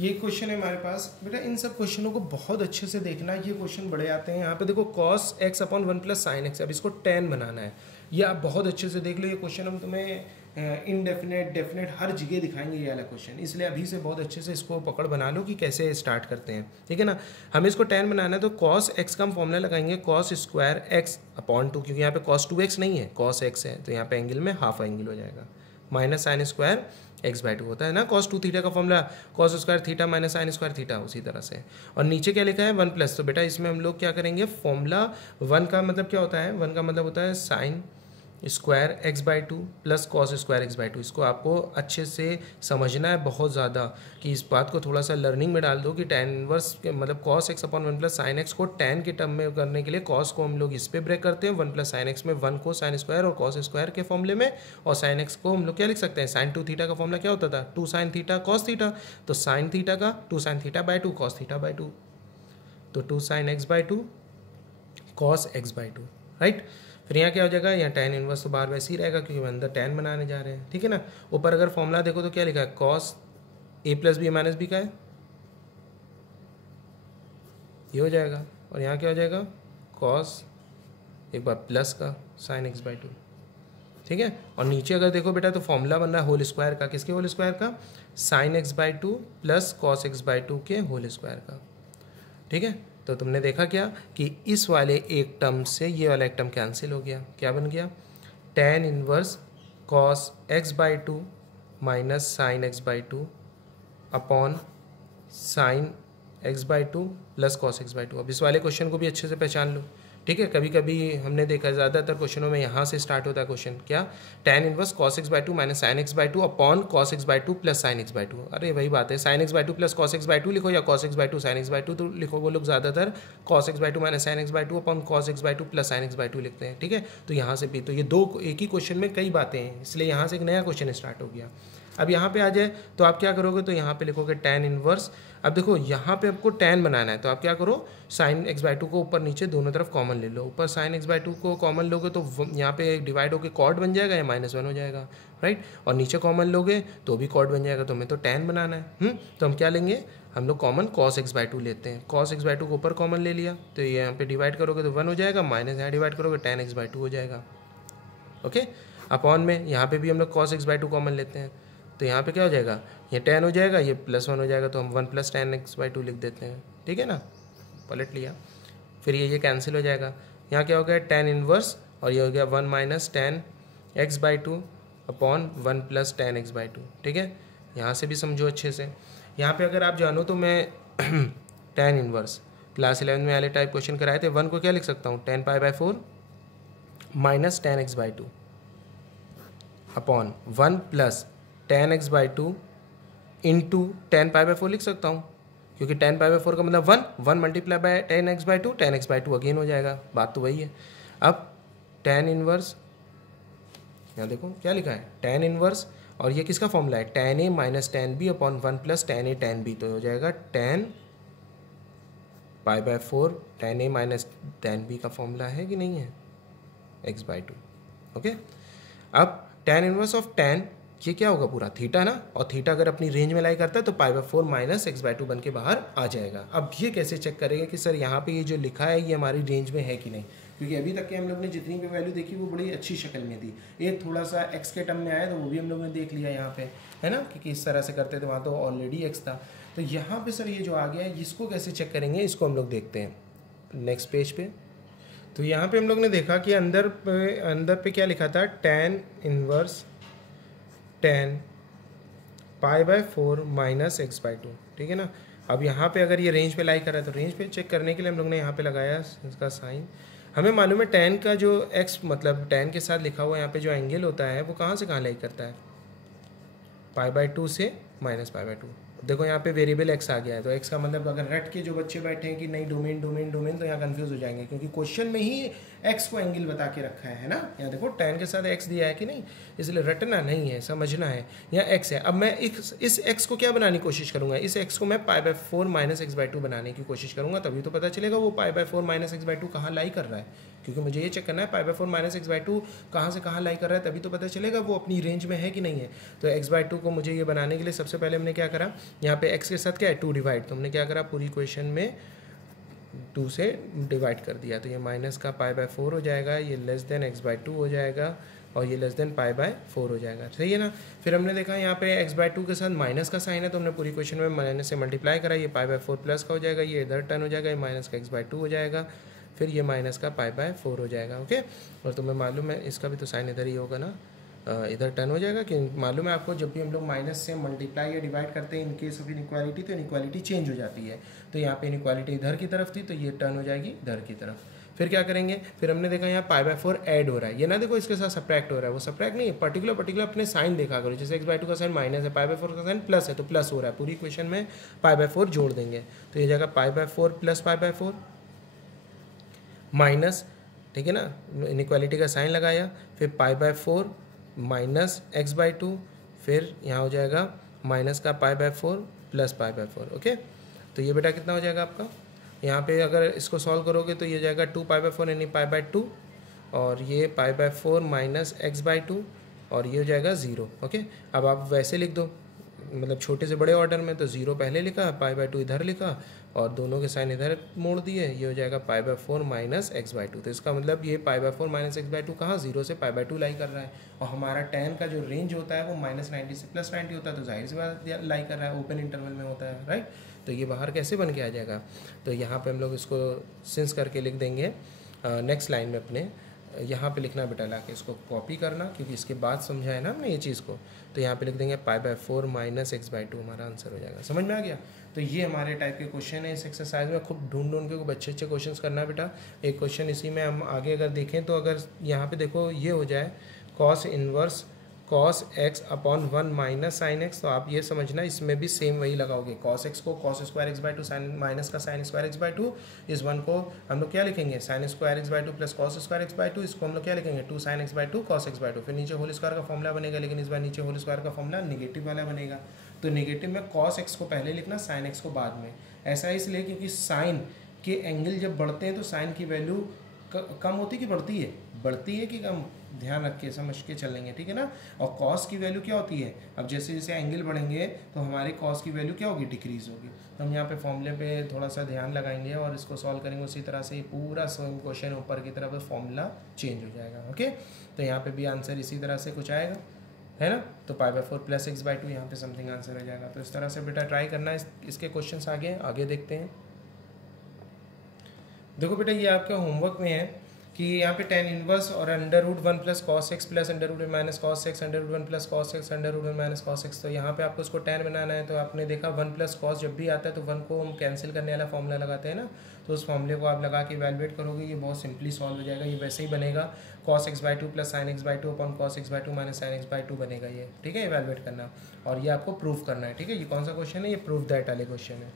ये क्वेश्चन है हमारे पास बेटा, इन सब क्वेश्चनों को बहुत अच्छे से देखना, ये क्वेश्चन बड़े आते हैं। यहाँ पे देखो cos x / 1 + sin x, अब इसको tan बनाना है, ये आप बहुत अच्छे से देख लो। ये क्वेश्चन हम तुम्हें इनडेफिनेट डेफिनेट हर जगह दिखाएंगे ये वाला क्वेश्चन, इसलिए अभी से बहुत अच्छे से इसको पकड़ बना लो कि कैसे स्टार्ट करते हैं, ठीक है ना। हमें इसको tan बनाना है, तो cos x का हम फॉर्मूला लगाएंगे cos² x / 2, क्योंकि यहाँ पे cos 2x नहीं है, cos x है, तो यहाँ पे एंगल में हाफ एंगल हो जाएगा, -sin² x/2 होता है ना cos 2 थीटा का formula, cos² theta -sin² theta, उसी तरह से। और नीचे क्या लिखा है 1+, तो बेटा इसमें हम लोग क्या करेंगे, फॉर्मूला 1 का मतलब क्या होता है, 1 का मतलब होता है sin² x/2 + cos² x/2। इसको आपको अच्छे से समझना है बहुत ज़्यादा, कि इस बात को थोड़ा सा लर्निंग में डाल दो कि tan इनवर्स मतलब cos x / 1 + sin x को tan के टर्म में करने के लिए cos को हम लोग इस पे ब्रेक करते हैं, 1 + sin x में 1 को sin² और cos² के फॉर्मूले में, और sin x को हम लोग क्या लिख सकते हैं, sin 2 थीटा का फॉर्मूला क्या होता था, 2 sin थीटा cos थीटा, तो sin थीटा का 2 sin θ/2 cos θ/2, तो 2 sin x/2 cos x/2, right. फिर यहाँ क्या हो जाएगा, यहाँ tan इनवर्स तो बाहर वैसे ही रहेगा क्योंकि हम अंदर tan बनाने जा रहे हैं, ठीक है ना। ऊपर अगर फॉर्मूला देखो तो क्या लिखा है, cos a + b - b का है, ये हो जाएगा, और यहाँ क्या हो जाएगा, cos एक बार प्लस का sin x/2, ठीक है। और नीचे अगर देखो बेटा तो फॉर्मूला बन रहा है होल स्क्वायर का, किसके होल स्क्वायर का, sin x/2 + cos x/2 के होल स्क्वायर का, ठीक है। तो तुमने देखा क्या कि इस वाले एक टर्म से ये वाला एक टर्म कैंसिल हो गया, क्या बन गया, tan inverse cos x/2 - sin x/2 upon sin x/2 + cos x/2। अब इस वाले क्वेश्चन को भी अच्छे से पहचान लो, ठीक है। कभी कभी हमने देखा ज़्यादातर क्वेश्चनों में यहाँ से स्टार्ट होता है क्वेश्चन, क्या, tan inverse cos x/2 - sin x/2 upon cos x/2 + sin x/2। अरे वही बात है, sin x/2 + cos x/2 लिखो या cos x/2 sin x/2 तो लिखो, वो लोग ज़्यादातर cos x/2 - sin x/2 upon cos x/2 + sin x/2 लिखते हैं, ठीक है। तो यहाँ से भी तो ये दो एक ही क्वेश्चन में कई बातें हैं, इसलिए यहाँ से एक नया क्वेश्चन स्टार्ट हो गया। अब यहाँ पे आ जाए तो आप क्या करोगे, तो यहाँ पे लिखोगे tan इनवर्स। अब देखो यहाँ पे आपको tan बनाना है, तो आप क्या करो, sin x/2 को ऊपर नीचे दोनों तरफ कॉमन ले लो, ऊपर sin x/2 को कॉमन लोगे तो यहाँ पे डिवाइड होकर कॉड बन जाएगा या -1 हो जाएगा, राइट। और नीचे कॉमन लोगे तो भी कॉड बन जाएगा, तो हमें तो tan बनाना है। तो हम क्या लेंगे, हम लोग कॉमन cos x/2 लेते हैं, cos x/2 को ऊपर कॉमन ले लिया, तो ये यहाँ पे डिवाइड करोगे तो 1 हो जाएगा, माइनस यहाँ डिवाइड करोगे tan x/2 हो जाएगा, ओके। अपॉन में यहाँ पे भी हम लोग cos x/2 कॉमन लेते हैं, तो यहाँ पे क्या हो जाएगा, ये tan हो जाएगा, ये +1 हो जाएगा, तो हम 1 + tan x/2 लिख देते हैं, ठीक है ना, पलट लिया। फिर ये कैंसिल हो जाएगा, यहाँ क्या हो गया tan इनवर्स, और ये हो गया 1 - tan x/2 upon 1 plus ten x by to. ठीक है, यहाँ से भी समझो अच्छे से। यहाँ पे अगर आप जानो तो मैं टेन इनवर्स क्लास 11 में वाले टाइप क्वेश्चन कराए थे, 1 को क्या लिख सकता हूँ, ten pi by four minus ten x by two upon 1 plus ten x by two into ten pi by four लिख सकता हूँ, क्योंकि टेन पाई बाई फोर का मतलब 1 multiply by ten x by to, ten x by to again हो जाएगा, बात तो वही है। अब टेन इनवर्स, यहाँ देखो क्या लिखा है, टेन इनवर्स, और ये किसका फॉर्मूला है, ten A minus ten B upon 1 plus ten A ten B, तो हो जाएगा ten pi by four ten A minus ten B का फॉर्मूला है कि नहीं है, एक्स बाई टू। ओके, अब टेन इनवर्स ऑफ टेन, ये क्या होगा पूरा थीटा ना, और थीटा अगर अपनी रेंज में लाई करता है तो पाई by four minus x by to बन के बाहर आ जाएगा। अब ये कैसे चेक करेंगे कि सर यहाँ पे ये जो लिखा है ये हमारी रेंज में है कि नहीं, क्योंकि अभी तक के हम लोग ने जितनी भी वैल्यू देखी वो बड़ी अच्छी शक्ल में थी। एक थोड़ा सा एक्स के टर्म में आया तो वो भी हम लोग ने देख लिया यहाँ पे, है ना, क्योंकि इस तरह से करते थे, वहाँ तो ऑलरेडी एक्स था। तो यहाँ पे सर ये जो आ गया है इसको कैसे चेक करेंगे, इसको हम लोग देखते हैं नेक्स्ट पेज पे। तो यहाँ पे हम लोग ने देखा कि अंदर पे क्या लिखा था, tan inverse tan pi by four minus x by to. ठीक है ना, अब यहाँ पे अगर ये रेंज पे लाई कर रहा है तो रेंज पे चेक करने के लिए हम लोग ने यहाँ पे लगाया इसका साइन। हमें मालूम है टेन का जो एक्स मतलब टेन के साथ लिखा हुआ यहाँ पे जो एंगल होता है वो कहाँ से कहाँ लाई करता है, पाई बाय टू से माइनस पाई बाय टू। देखो यहाँ पे वेरिएबल एक्स आ गया है, तो एक्स का मतलब अगर रट के जो बच्चे बैठे हैं कि नहीं डोमेन डोमेन डोमेन, तो यहाँ कंफ्यूज हो जाएंगे, क्योंकि क्वेश्चन में ही एक्स को एंगल बता के रखा है ना। यहाँ देखो टेन के साथ एक्स दिया है कि नहीं, इसलिए रटना नहीं है, समझना है, यहाँ एक्स है। अब मैं इस एक्स को क्या बनाने की कोशिश करूँगा, इस एक्स को मैं पाई by four minus x by to बनाने की कोशिश करूँगा, तभी तो पता चलेगा वो पाई by four minus x by to कहाँ लाई कर रहा है, क्योंकि मुझे ये चेक करना है पाई by four minus x by to कहाँ से कहाँ लाई कर रहा है, तभी तो पता चलेगा वो अपनी रेंज में है कि नहीं है। तो एक्स बाई टू को मुझे ये बनाने के लिए सबसे पहले हमने क्या करा, यहाँ पे एक्स के साथ क्या है टू डिवाइड, तो हमने क्या करा पूरी क्वेश्चन में टू से डिवाइड कर दिया, तो ये माइनस का पाई बाय फोर हो जाएगा, ये less than x by to हो जाएगा, और ये less than pi by four हो जाएगा। सही है ना। फिर हमने देखा यहाँ पे एक्स बाई टू के साथ माइनस का साइन है, तो हमने पूरी क्वेश्चन में माइनस से मल्टीप्लाई करा, ये पाई बाय फोर प्लस का हो जाएगा, ये इधर टर्न हो जाएगा, ये माइनस का एक्स बाई टू हो जाएगा, फिर ये माइनस का पाई बाय फोर हो जाएगा। ओके, और तुम्हें मालूम है इसका भी तो साइन इधर ही होगा ना, इधर टर्न हो जाएगा, कि मालूम है आपको जब भी हम लोग माइनस से मल्टीप्लाई या डिवाइड करते हैं इन केस ऑफ इनइक्वालिटी, तो इनइक्वालिटी चेंज हो जाती है। तो यहाँ पे इनइक्वालिटी इधर की तरफ थी, तो ये टर्न हो जाएगी इधर की तरफ। फिर क्या करेंगे, फिर हमने देखा यहाँ पाई बाय फोर ऐड हो रहा है, ये ना देखो इसके साथ सब्ट्रैक्ट हो रहा है, वो सब्ट्रैक्ट नहीं है, पर्टिकुलर अपने साइन देखा करो, जैसे एक्स बाई टू का साइन माइनस है, पाई बाय फोर का साइन प्लस है, तो प्लस हो रहा है, पूरी इक्वेशन में पाई बाय फोर जोड़ देंगे, तो ये जाएगा पाई by four plus pi by four minus, ठीक है ना, इनइक्वालिटी का साइन लगाया, फिर पाई by four minus x by to, फिर यहाँ हो जाएगा माइनस का पाई by four plus pi by four. Okay, तो ये बेटा कितना हो जाएगा आपका, यहाँ पे अगर इसको सॉल्व करोगे तो ये जाएगा टू पाई बाय फोर यानी पाई बाय टू, और ये पाई by four minus x by to, और ये हो जाएगा ज़ीरो। ओके, अब आप वैसे लिख दो, मतलब छोटे से बड़े ऑर्डर में, तो ज़ीरो पहले लिखा, पाई बाय टू इधर लिखा, और दोनों के साइन इधर मोड़ दिए, ये हो जाएगा पाई by four minus x by two. तो इसका मतलब ये पाई by four minus x by to कहाँ, जीरो से पाई बाय टू लाई कर रहा है, और हमारा टेन का जो रेंज होता है वो माइनस 90 से प्लस 90 होता है, तो जाहिर सी बात लाई कर रहा है, ओपन इंटरवल में होता है, राइट। तो ये बाहर कैसे बन के आ जाएगा, तो यहाँ पर हम लोग इसको सिंस करके लिख देंगे नेक्स्ट लाइन में अपने, यहाँ पे लिखना बेटा ला के इसको कॉपी करना, क्योंकि इसके बाद समझा है ना हमने ये चीज़ को, तो यहाँ पे लिख देंगे पाई by four minus x by to, हमारा आंसर हो जाएगा। समझ में आ गया। तो ये हमारे टाइप के क्वेश्चन है इस एक्सरसाइज में, खूब ढूंढ के खूब अच्छे क्वेश्चंस करना बेटा। एक क्वेश्चन इसी में हम आगे अगर देखें तो अगर यहाँ पे देखो ये हो जाए cos inverse cos x upon one minus sine x, तो आप ये समझना इसमें भी सेम वही लगाओगे, कॉस एक्स को cos square x by two, sine minus का sine square x by two, इस वन को हम लोग क्या लिखेंगे sine square x by two plus cos square x by two, इसको हम लोग क्या लिखेंगे two sine x by two cos x by to, फिर नीचे होल स्क्वायर का फॉर्मूला बनेगा, लेकिन इस बार नीचे होल स्क्वायर का फॉर्मूला निगेटिव वाला बनेगा, तो निगेटिव में कॉस एक्स को पहले लिखना, साइन एक्स को बाद में। ऐसा इसलिए क्योंकि साइन के एंगल जब बढ़ते हैं तो साइन की वैल्यू कम होती कि बढ़ती है, बढ़ती है कि कम, ध्यान रख के समझ के चलेंगे, ठीक है ना। और कॉस की वैल्यू क्या होती है, अब जैसे जैसे एंगल बढ़ेंगे तो हमारे कॉस की वैल्यू क्या होगी, डिक्रीज होगी। तो हम यहाँ पे फॉर्मूले पे थोड़ा सा ध्यान लगाएंगे और इसको सॉल्व करेंगे, उसी तरह से पूरा सेम क्वेश्चन ऊपर की तरफ फॉर्मूला चेंज हो जाएगा। ओके, तो यहाँ पे भी आंसर इसी तरह से कुछ आएगा, है ना। तो पाई by four plus x by to यहाँ पे समथिंग आंसर हो जाएगा। तो इस तरह से बेटा ट्राई करना है। इसके क्वेश्चन आगे देखते हैं। देखो बेटा ये आपका होमवर्क में है कि यहाँ पे tan इनवर्स और under root one plus cos x plus under root minus cos x under root one plus cos x under root one minus cos x. तो यहाँ पे आपको उसको tan बनाना है, तो आपने देखा वन प्लस कॉस जब भी आता है तो वन को हम कैंसिल करने वाला फॉर्मूला लगाते हैं ना, तो उस फॉर्मूले को आप लगा के इवैल्यूएट करोगे, ये बहुत सिंपली सॉल्व हो जाएगा। ये वैसे ही बनेगा cos x by two plus sign x by two upon cos x by to minus sine x by to बनेगा ये, ठीक है। इवैल्यूएट करना और ये आपको प्रूफ करना है, ठीक है। ये कौन सा क्वेश्चन है, ये प्रूफ दैट वाले क्वेश्चन है।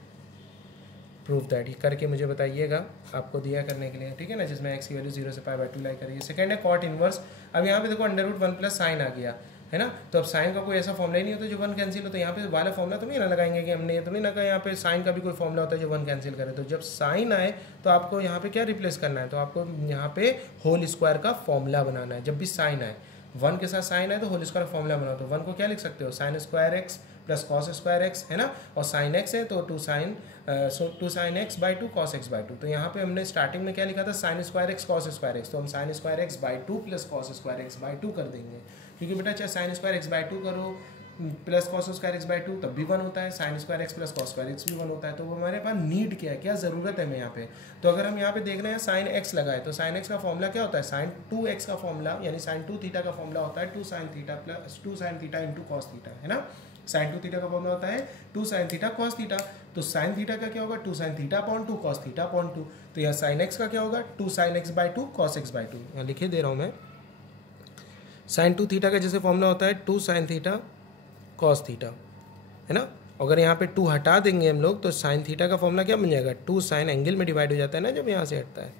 प्रूफ दैट, ये करके मुझे बताइएगा, आपको दिया करने के लिए, ठीक है ना, जिसमें एक्स की वैल्यू 0 से पाई बाई टू लाई करिए। सेकंड है कॉट इनवर्स। अब यहाँ पे देखो under root one plus sine आ गया है ना, तो अब साइन का कोई ऐसा फॉर्मूला ही नहीं होता जो वन कैंसिल हो, तो यहाँ पे वाला फॉर्मूला तो नहीं ना लगाएंगे कि हमने, ये तो नहीं ना कहा यहाँ पे साइन का भी कोई फॉर्मूला होता है जो वन कैंसिल करे। तो जब साइन आए तो आपको यहाँ पे क्या रिप्लेस करना है, तो आपको यहाँ पे होल स्क्वायर का फॉर्मूला बनाना है। जब भी साइन आए, वन के साथ साइन आए तो होल स्क्वायर फॉर्मूला बनाओ। तो वन को क्या लिख सकते हो, sine square x plus cos square x है ना, और साइन एक्स है तो two sine x by two cos x by two. तो यहाँ पे हमने स्टार्टिंग में क्या लिखा था, sine square x cos square x, तो हम sine square x by two plus cos square x by two कर देंगे, क्योंकि बेटा चाहे sine square x by two करो plus cos square x by to तब भी वन होता है, sign square x plus cos square x भी वन होता है। तो वो हमारे पास नीड क्या है, क्या ज़रूरत है हमें यहाँ पे। तो अगर हम यहाँ पे देख रहे हैं साइन एक्स लगाए, तो साइन एक्स का फॉर्मूला क्या होता है, साइन टू एक्स का फॉर्मूला यानी साइन टू थीटा का फॉर्मूला होता है two sine theta plus two sine theta into cos theta, है ना। साइन टू थीटा का फॉर्मूला होता है two sine theta cos theta, तो साइन थीटा का क्या होगा, two sine theta upon two cos theta upon two. तो यहाँ साइन एक्स का क्या होगा, two sine x by two cos x by to. यहाँ लिखे दे रहा हूँ मैं, साइन टू थीटा का जैसे फॉर्मूला होता है two sine theta cos theta, है ना। अगर यहाँ पे टू हटा देंगे हम लोग तो साइन थीटा का फॉर्मूला क्या बन जाएगा, टू साइन एंगल में डिवाइड हो जाता है ना जब यहाँ से हटता है,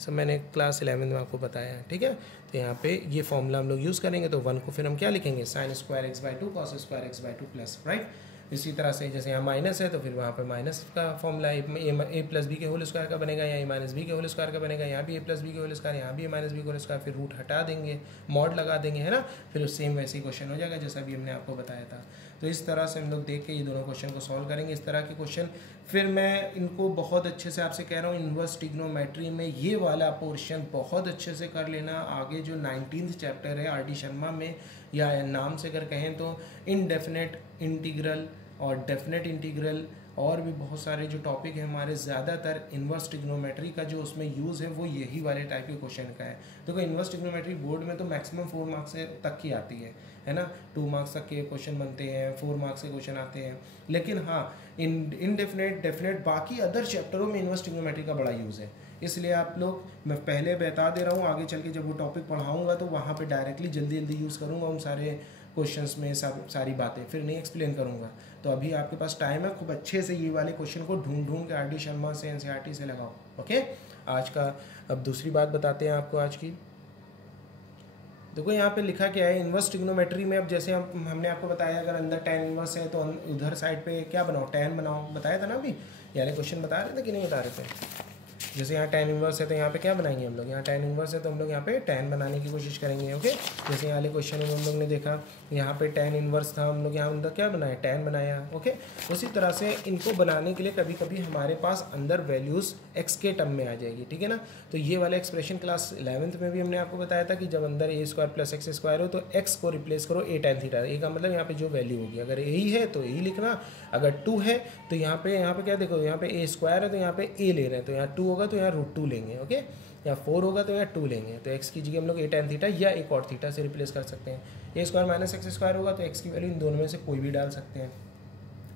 सब मैंने क्लास 11 में आपको बताया है, ठीक है। तो यहाँ पे ये फॉर्मूला हम लोग यूज़ करेंगे, तो वन को फिर हम क्या लिखेंगे, sine square x by two cos square x by two plus, right. इसी तरह से जैसे यहाँ माइनस है तो फिर वहाँ पे माइनस का फॉर्मूला ए प्लस बी के होल स्क्वायर का बनेगा, यहाँ ए माइनस बी के होल स्क्वायर का बनेगा, यहाँ भी ए प्लस बी के होल स्क्वायर, यहाँ भी ए माइनस बी के होल स्क्वायर, फिर रूट हटा देंगे, मॉड लगा देंगे, है ना, फिर सेम वैसे ही क्वेश्चन हो जाएगा जैसा भी हमने आपको बताया था। तो इस तरह से हम लोग देख के ये दोनों क्वेश्चन को सॉल्व करेंगे, इस तरह के क्वेश्चन। फिर मैं इनको बहुत अच्छे से आपसे कह रहा हूँ, इन्वर्स ट्रिग्नोमेट्री में ये वाला पोर्शन बहुत अच्छे से कर लेना। आगे जो 19th चैप्टर है आर डी शर्मा में, या नाम से अगर कहें तो इनडेफिनेट इंटीग्रल और डेफिनेट इंटीग्रल, और भी बहुत सारे जो टॉपिक हैं हमारे, ज़्यादातर इन्वर्स ट्रिग्नोमेट्री का जो उसमें यूज़ है वो यही वाले टाइप के क्वेश्चन का है। देखो इन्वर्स ट्रिग्नोमेट्री बोर्ड में तो मैक्सिमम 4 मार्क्स तक की आती है ना, 2 मार्क्स तक के क्वेश्चन बनते हैं, 4 मार्क्स के क्वेश्चन आते हैं। लेकिन हाँ, इनडेफिनेट डेफिनेट बाकी अदर चैप्टरों में इन्वर्स ट्रिग्नोमेट्री का बड़ा यूज़ है। इसलिए आप लोग, मैं पहले बता दे रहा हूँ, आगे चल के जब वो टॉपिक पढ़ाऊँगा तो वहाँ पर डायरेक्टली जल्दी जल्दी यूज़ करूँगा उन सारे क्वेश्चंस में सारी बातें, फिर नहीं एक्सप्लेन करूँगा। तो अभी आपके पास टाइम है, खूब अच्छे से ये वाले क्वेश्चन को ढूंढ के आर डी शर्मा से एनसीईआरटी से लगाओ, ओके। आज का अब दूसरी बात बताते हैं आपको आज की। देखो यहाँ पे लिखा क्या है, इन्वर्स ट्रिग्नोमेट्री में अब जैसे हमने आपको बताया अगर अंदर tan इन्वर्स है तो उधर साइड पे क्या बनाओ, tan बनाओ, बताया था ना अभी, यानी क्वेश्चन बता रहे थे कि नहीं बता रहे थे। जैसे यहाँ tan इन्वर्स है तो यहाँ पे क्या बनाएंगे हम लोग, यहाँ tan इन्वर्स है तो हम लोग यहाँ पे tan बनाने की कोशिश करेंगे, ओके। जैसे यहाँ वाले क्वेश्चन में हम लोग ने देखा यहाँ पे tan इन्वर्स था, हम लोग यहाँ अंदर क्या बनाया, tan बनाया, ओके। उसी तरह से इनको बनाने के लिए कभी कभी हमारे पास अंदर वैल्यूज़ x के टर्म में आ जाएगी, ठीक है ना। तो ये वाला एक्सप्रेशन क्लास 11th में भी हमने आपको बताया था कि जब अंदर a square plus x square हो तो x को रिप्लेस करो a tan थीटा। a का मतलब यहाँ पे जो वैल्यू होगी, अगर a ही है तो a लिखना, अगर 2 है तो यहाँ पे क्या देखो, यहाँ पे a स्क्वायर है तो यहाँ पे a ले रहे हैं, तो यहाँ 2 होगा तो यहाँ √2 लेंगे, ओके। यहाँ 4 होगा तो यहाँ 2 लेंगे, तो x की जगह हम लोग a tan थीटा या a cot थीटा से रिप्लेस कर सकते हैं। a square minus x square होगा तो x की वैल्यू इन दोनों में से कोई भी डाल सकते हैं।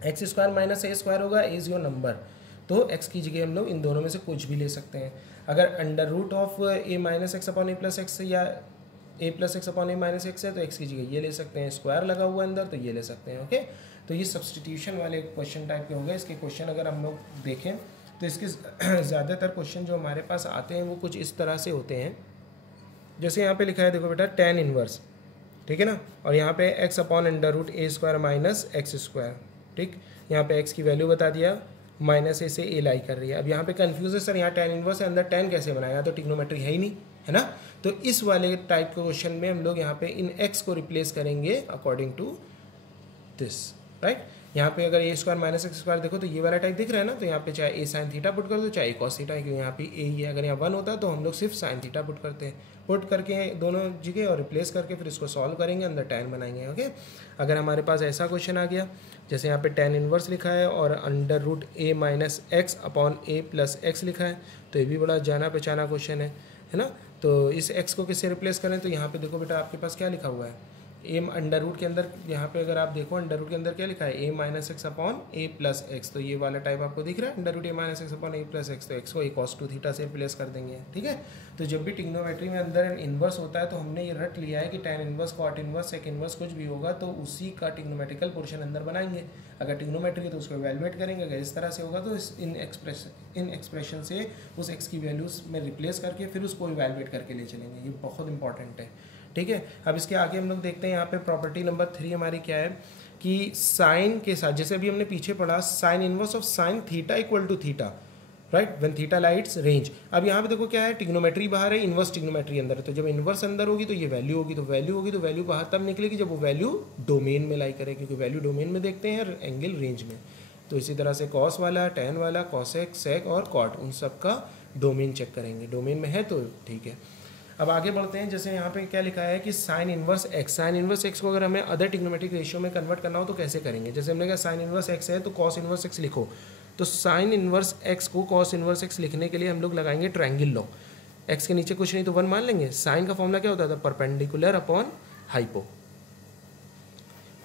X square minus a square होगा, a इज़ योर नंबर, तो x की जगह हम लोग इन दोनों में से कुछ भी ले सकते हैं। अगर under root of a minus x upon a plus x या a plus x upon a minus x है तो x की जगह ये ले सकते हैं, स्क्वायर लगा हुआ अंदर तो ये ले सकते हैं, ओके। तो ये सब्सटीट्यूशन वाले क्वेश्चन टाइप के हो गए। इसके क्वेश्चन अगर हम लोग देखें तो इसके ज़्यादातर क्वेश्चन जो हमारे पास आते हैं वो कुछ इस तरह से होते हैं। जैसे यहाँ पे लिखा है, देखो बेटा tan इन्वर्स, ठीक है ना, और यहाँ पे x upon under root a square minus x square, ठीक। यहाँ पे x की वैल्यू बता दिया, माइनस a से a लाई कर रही है। अब यहाँ पे कन्फ्यूज है सर, यहाँ tan इन्वर्स है, अंदर tan कैसे बनाया, तो ट्रिग्नोमेट्री है ही नहीं, है ना। तो इस वाले टाइप के क्वेश्चन में हम लोग यहाँ पे इन x को रिप्लेस करेंगे अकॉर्डिंग टू दिस, राइट। यहाँ पे अगर a square minus x square देखो तो ये वाला टाइप दिख रहा है ना, तो यहाँ पे चाहे a साइन थीटा पुट कर दो चाहे कॉस थीटा, क्योंकि यहाँ पे a ही है। अगर यहाँ 1 होता है तो हम लोग सिर्फ साइन थीटा पुट करते हैं, पुट करके दोनों जगह और रिप्लेस करके फिर इसको सॉल्व करेंगे, अंदर tan बनाएंगे, ओके। अगर हमारे पास ऐसा क्वेश्चन आ गया जैसे यहाँ पे tan इन्वर्स लिखा है और under root a minus x upon a plus x लिखा है, तो ये भी बड़ा जाना पहचाना क्वेश्चन है है ना। तो इस x को किससे रिप्लेस करें, तो यहाँ पे देखो बेटा आपके पास क्या लिखा हुआ है, ए अंडर रूट के अंदर, यहाँ पे अगर आप देखो अंडर रूट के अंदर क्या लिखा है, ए माइनस एक्स अपॉन ए प्लस एक्स। तो ये वाला टाइप आपको दिख रहा है, अंडर रूट ए माइनस एक्स अपॉन ए प्लस एक्स। तो एक्स को ए कॉस टू थीटा से रिप्लेस कर देंगे, ठीक है। तो जब भी ट्रिग्नोमेट्री में अंदर इन्वर्स होता है तो हमने ये रट लिया है कि tan inverse, cot inverse, sec inverse कुछ भी होगा तो उसी का ट्रिग्नोमेट्रिकल पोर्शन अंदर बनाएंगे। अगर ट्रिग्नोमेट्री है तो उसको इवैल्यूएट करेंगे, अगर इस तरह से होगा तो इन एक्सप्रेशन से उस एक्स की वैल्यूज में रिप्लेस करके फिर उसको इवैल्यूएट करके ले चलेंगे। ये बहुत इंपॉर्टेंट है, ठीक है। अब इसके आगे हम लोग देखते हैं यहाँ पे प्रॉपर्टी नंबर 3 हमारी क्या है कि साइन के साथ, जैसे अभी हमने पीछे पढ़ा sine inverse of sine theta equal to theta, right, when theta lies range. अब यहाँ पे देखो क्या है, ट्रिग्नोमेट्री बाहर है, इनवर्स ट्रिग्नोमेट्री अंदर है। तो जब इनवर्स अंदर होगी तो ये वैल्यू होगी, तो वैल्यू बाहर तब निकलेगी जब वो वैल्यू डोमेन में लाई करे, क्योंकि वैल्यू डोमेन में देखते हैं, एंगल रेंज में। तो इसी तरह से कॉस वाला, टैन वाला, कॉसेक, सेक और कॉट, उन सब का डोमेन चेक करेंगे, डोमेन में है तो ठीक है। अब आगे बढ़ते हैं, जैसे यहाँ पे क्या लिखा है कि साइन इनवर्स एक्स को अगर हमें अदर ट्रिग्नोमेट्रिक रेशियो में कन्वर्ट करना हो तो कैसे करेंगे। जैसे हमने कहा साइन इनवर्स एक्स है तो कॉस इनवर्स एक्स लिखो, तो साइन इनवर्स एक्स को कॉस इनवर्स एक्स लिखने के लिए हम लोग लगाएंगे ट्रायंगल लॉ। एक्स के नीचे कुछ नहीं तो 1 मान लेंगे। साइन का फॉर्मूला क्या होता था, परपेंडिकुलर अपॉन हाइपो।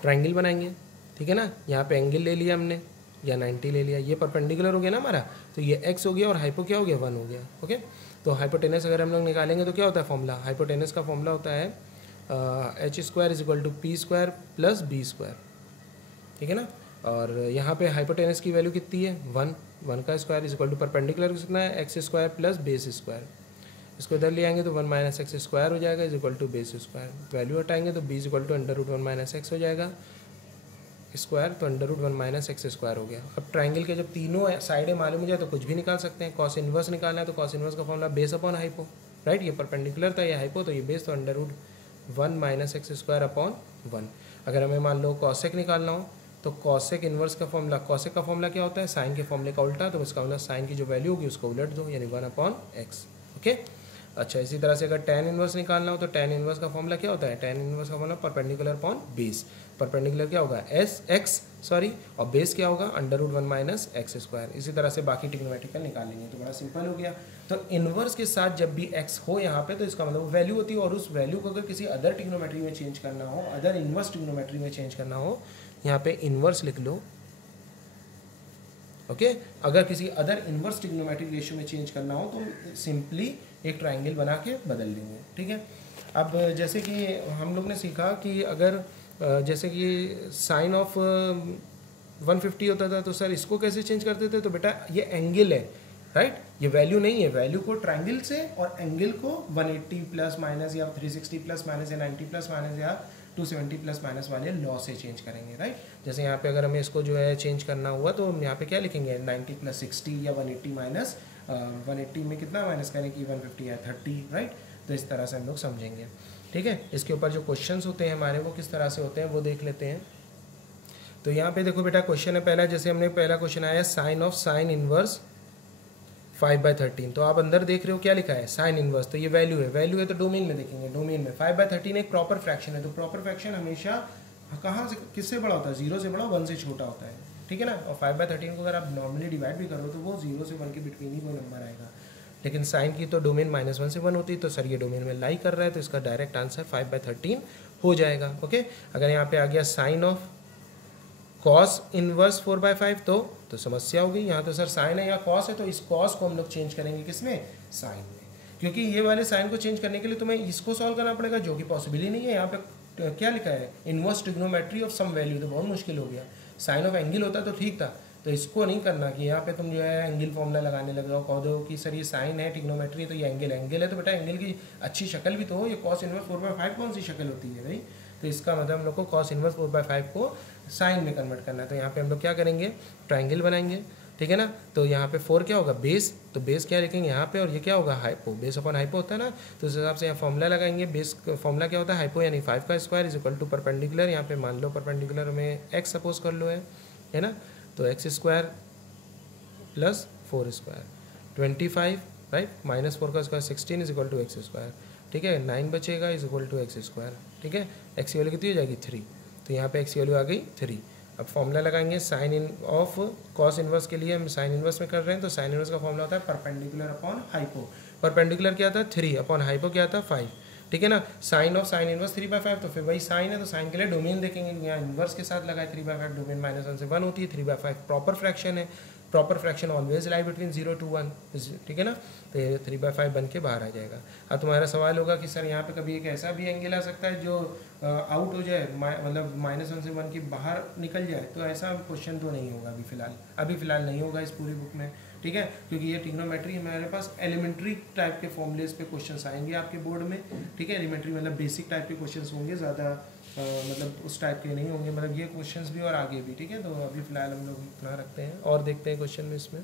ट्रायंगल बनाएंगे, ठीक है ना। यहाँ पे एंगल ले लिया हमने या 90 ले लिया, ये परपेंडिकुलर हो गया ना हमारा, तो ये एक्स हो गया और हाइपो क्या हो गया, 1 हो गया, ओके। तो हाइपोटेनस अगर हम लोग निकालेंगे तो क्या होता है फॉर्मूला, हाइपोटेनस का फॉर्मूला होता है h square is equal to p square plus b square, ठीक है ना। और यहाँ पे हाइपोटेनस की वैल्यू कितनी है, 1 का square is equal to perpendicular कितना है, x square plus base square. इसको इधर ले आएंगे तो 1 माइनस एक्स स्क्वायर हो जाएगा is equal to base square. Value हटाएंगे तो b is equal to under root 1 minus x हो जाएगा स्क्वायर, तो under root 1 minus x square हो गया। अब ट्राइंगल के जब तीनों साइडें मालूम हो जाए तो कुछ भी निकाल सकते हैं। कॉस इनवर्स निकालना है तो कॉस इनवर्स का formula base upon hypo, right. ये परपेंडिकुलर था, ये हाइपो, तो ये बेस, तो under root 1 minus x square upon 1। अगर हमें मान लो कॉसेक निकालना हो तो कॉसेक इनवर्स का फॉर्मूला, कॉसेक का फॉर्मूला क्या होता है, साइन के फॉर्मूले का उल्टा, तो उसका मतलब साइन की जो वैल्यू होगी उसको उलट दो, यानी 1 अपॉन एक्स, ओके। अच्छा, इसी तरह से अगर tan इनवर्स निकालना हो तो tan इनवर्स का फॉर्मूला क्या होता है, tan इनवर्स का formula perpendicular upon base. Perpendicular क्या होगा और बेस क्या होगा, under root 1 minus x square. इसी तरह से बाकी ट्रिग्नोमेट्रिकल निकालेंगे तो बड़ा सिंपल हो गया। तो इनवर्स के साथ जब भी x हो यहाँ पे तो इसका मतलब वैल्यू होती है, और उस वैल्यू को अगर किसी अदर ट्रिग्नोमेट्री में चेंज करना हो, अदर इनवर्स ट्रिग्नोमेट्री में चेंज करना हो, यहाँ पे इनवर्स लिख लो, ओके। अगर किसी अदर इनवर्स ट्रिग्नोमेट्रिक रेशियो में चेंज करना हो तो सिंपली एक ट्रायंगल बना के बदल लेंगे, ठीक है। अब जैसे कि हम लोग ने सीखा कि अगर जैसे कि साइन ऑफ 150 होता था तो सर इसको कैसे चेंज करते थे, तो बेटा ये एंगल है, राइट, ये वैल्यू नहीं है। वैल्यू को ट्रायंगल से और एंगल को 180 प्लस माइनस या 360 प्लस माइनस या 90 प्लस माइनस या 270 प्लस माइनस वाले लॉ से चेंज करेंगे, राइट। जैसे यहाँ पे अगर हमें इसको जो है चेंज करना हुआ तो हम यहाँ पे क्या लिखेंगे, 90 प्लस 60 या 180 माइनस 180 में कितना माइनस करें कि 150 या 30, राइट। तो इस तरह से हम लोग समझेंगे, ठीक है। इसके ऊपर जो क्वेश्चंस होते हैं हमारे वो किस तरह से होते हैं वो देख लेते हैं। तो यहाँ पे देखो बेटा क्वेश्चन है पहला, जैसे हमने पहला क्वेश्चन आया साइन ऑफ साइन इनवर्स 5/13। तो आप अंदर देख रहे हो क्या लिखा है, साइन इनवर्स, तो ये वैल्यू है तो डोमेन में देखेंगे, डोमेन में 5/13 एक प्रॉपर फ्रैक्शन है, तो प्रॉपर फ्रैक्शन हमेशा कहाँ से किससे बड़ा होता है, 0 से बड़ा, 1 से छोटा होता है, ठीक है ना। और 5/13 को अगर आप नॉर्मली डिवाइड भी करो तो वो 0 से 1 के बिटवीन ही कोई नंबर आएगा। लेकिन साइन की तो डोमेन -1 से 1 होती है, तो सर ये डोमेन में लाई कर रहा है तो इसका डायरेक्ट आंसर 5/13 हो जाएगा, ओके। अगर यहाँ पे आ गया साइन ऑफ कॉस इनवर्स 4/5 तो समस्या होगी। यहाँ तो सर साइन है या कॉस है, तो इस कॉस को हम लोग चेंज करेंगे किसमें, साइन में, क्योंकि ये वाले साइन को चेंज करने के लिए तुम्हें इसको सॉल्व करना पड़ेगा, जो कि पॉसिबल ही नहीं है। यहाँ पे क्या लिखा है, inverse trigonometry of some value, तो बहुत मुश्किल हो गया। साइन ऑफ एंगल होता तो ठीक था, तो इसको नहीं करना कि यहाँ पे तुम जो है एंगल फॉर्मूला लगाने लग जाओ, कह दो कि सर ये साइन है ट्रिग्नोमेट्री तो ये एंगल है, तो बेटा एंगल की अच्छी शक्ल भी तो हो, ये कॉस इनवर्स 4/5 कौन सी शक्ल होती है भाई। तो इसका मतलब हम लोग को कॉस इनवर्स 4/5 को साइन में कन्वर्ट करना है। तो यहाँ पे हम लोग क्या करेंगे, ट्रायंगल बनाएंगे, ठीक है ना। तो यहाँ पे 4 क्या होगा, बेस, तो बेस क्या लिखेंगे यहाँ पे, और ये क्या होगा, हाइपो, बेस अपॉन हाइपो होता है ना। तो उस हिसाब से यहाँ फॉर्मूला लगाएंगे, बेस फॉर्मूला क्या होता है, हाइपो यानी 5 का square is equal to perpendicular, यहाँ पे मान लो परपेंडिकुलर में एक्स सपोज कर लो है ना, तो x square plus 4 square 25, right, -4 का square 16 is equal to x square, ठीक है। 9 बचेगा is equal to x square, ठीक है। एक्स की वैल्यू कितनी हो जाएगी 3, तो यहाँ पे एक्स की वैल्यू आ गई 3। अब फॉर्मूला लगाएंगे sine in of cos inverse के लिए हम साइन इनवर्स में कर रहे हैं, तो साइन इनवर्स का फॉर्मूला होता है परपेंडिकुलर अपॉन हाइपो। परपेंडिकुलर क्या था 3 अपॉन हाइपो क्या था 5, ठीक है ना। साइन ऑफ साइन इनवर्स 3/5, तो फिर वही साइन है तो साइन के लिए डोमेन देखेंगे, यहाँ इनवर्स के साथ लगाए 3/5, डोमेन -1 से 1 होती है, 3/5 प्रॉपर फ्रैक्शन है, proper fraction always lie between 0 to 1, ठीक है ना। तो ये 3/5 बन के बाहर आ जाएगा। अब तुम्हारा सवाल होगा कि सर यहाँ पे कभी एक ऐसा भी एंगल आ सकता है जो आउट हो जाए, मतलब -1 से 1 की बाहर निकल जाए, तो ऐसा क्वेश्चन तो नहीं होगा अभी फ़िलहाल नहीं होगा इस पूरी बुक में, ठीक है, क्योंकि ये ट्रिग्नोमेट्री हमारे पास एलिमेंट्री टाइप के फॉर्मूलेस पे क्वेश्चंस आएंगे आपके बोर्ड में, ठीक है। एलिमेंट्री मतलब बेसिक टाइप के क्वेश्चंस होंगे, ज़्यादा मतलब उस टाइप के नहीं होंगे, मतलब ये क्वेश्चंस भी और आगे भी, ठीक है। तो अभी फ़िलहाल हम लोग इतना रखते हैं और देखते हैं क्वेश्चन में इसमें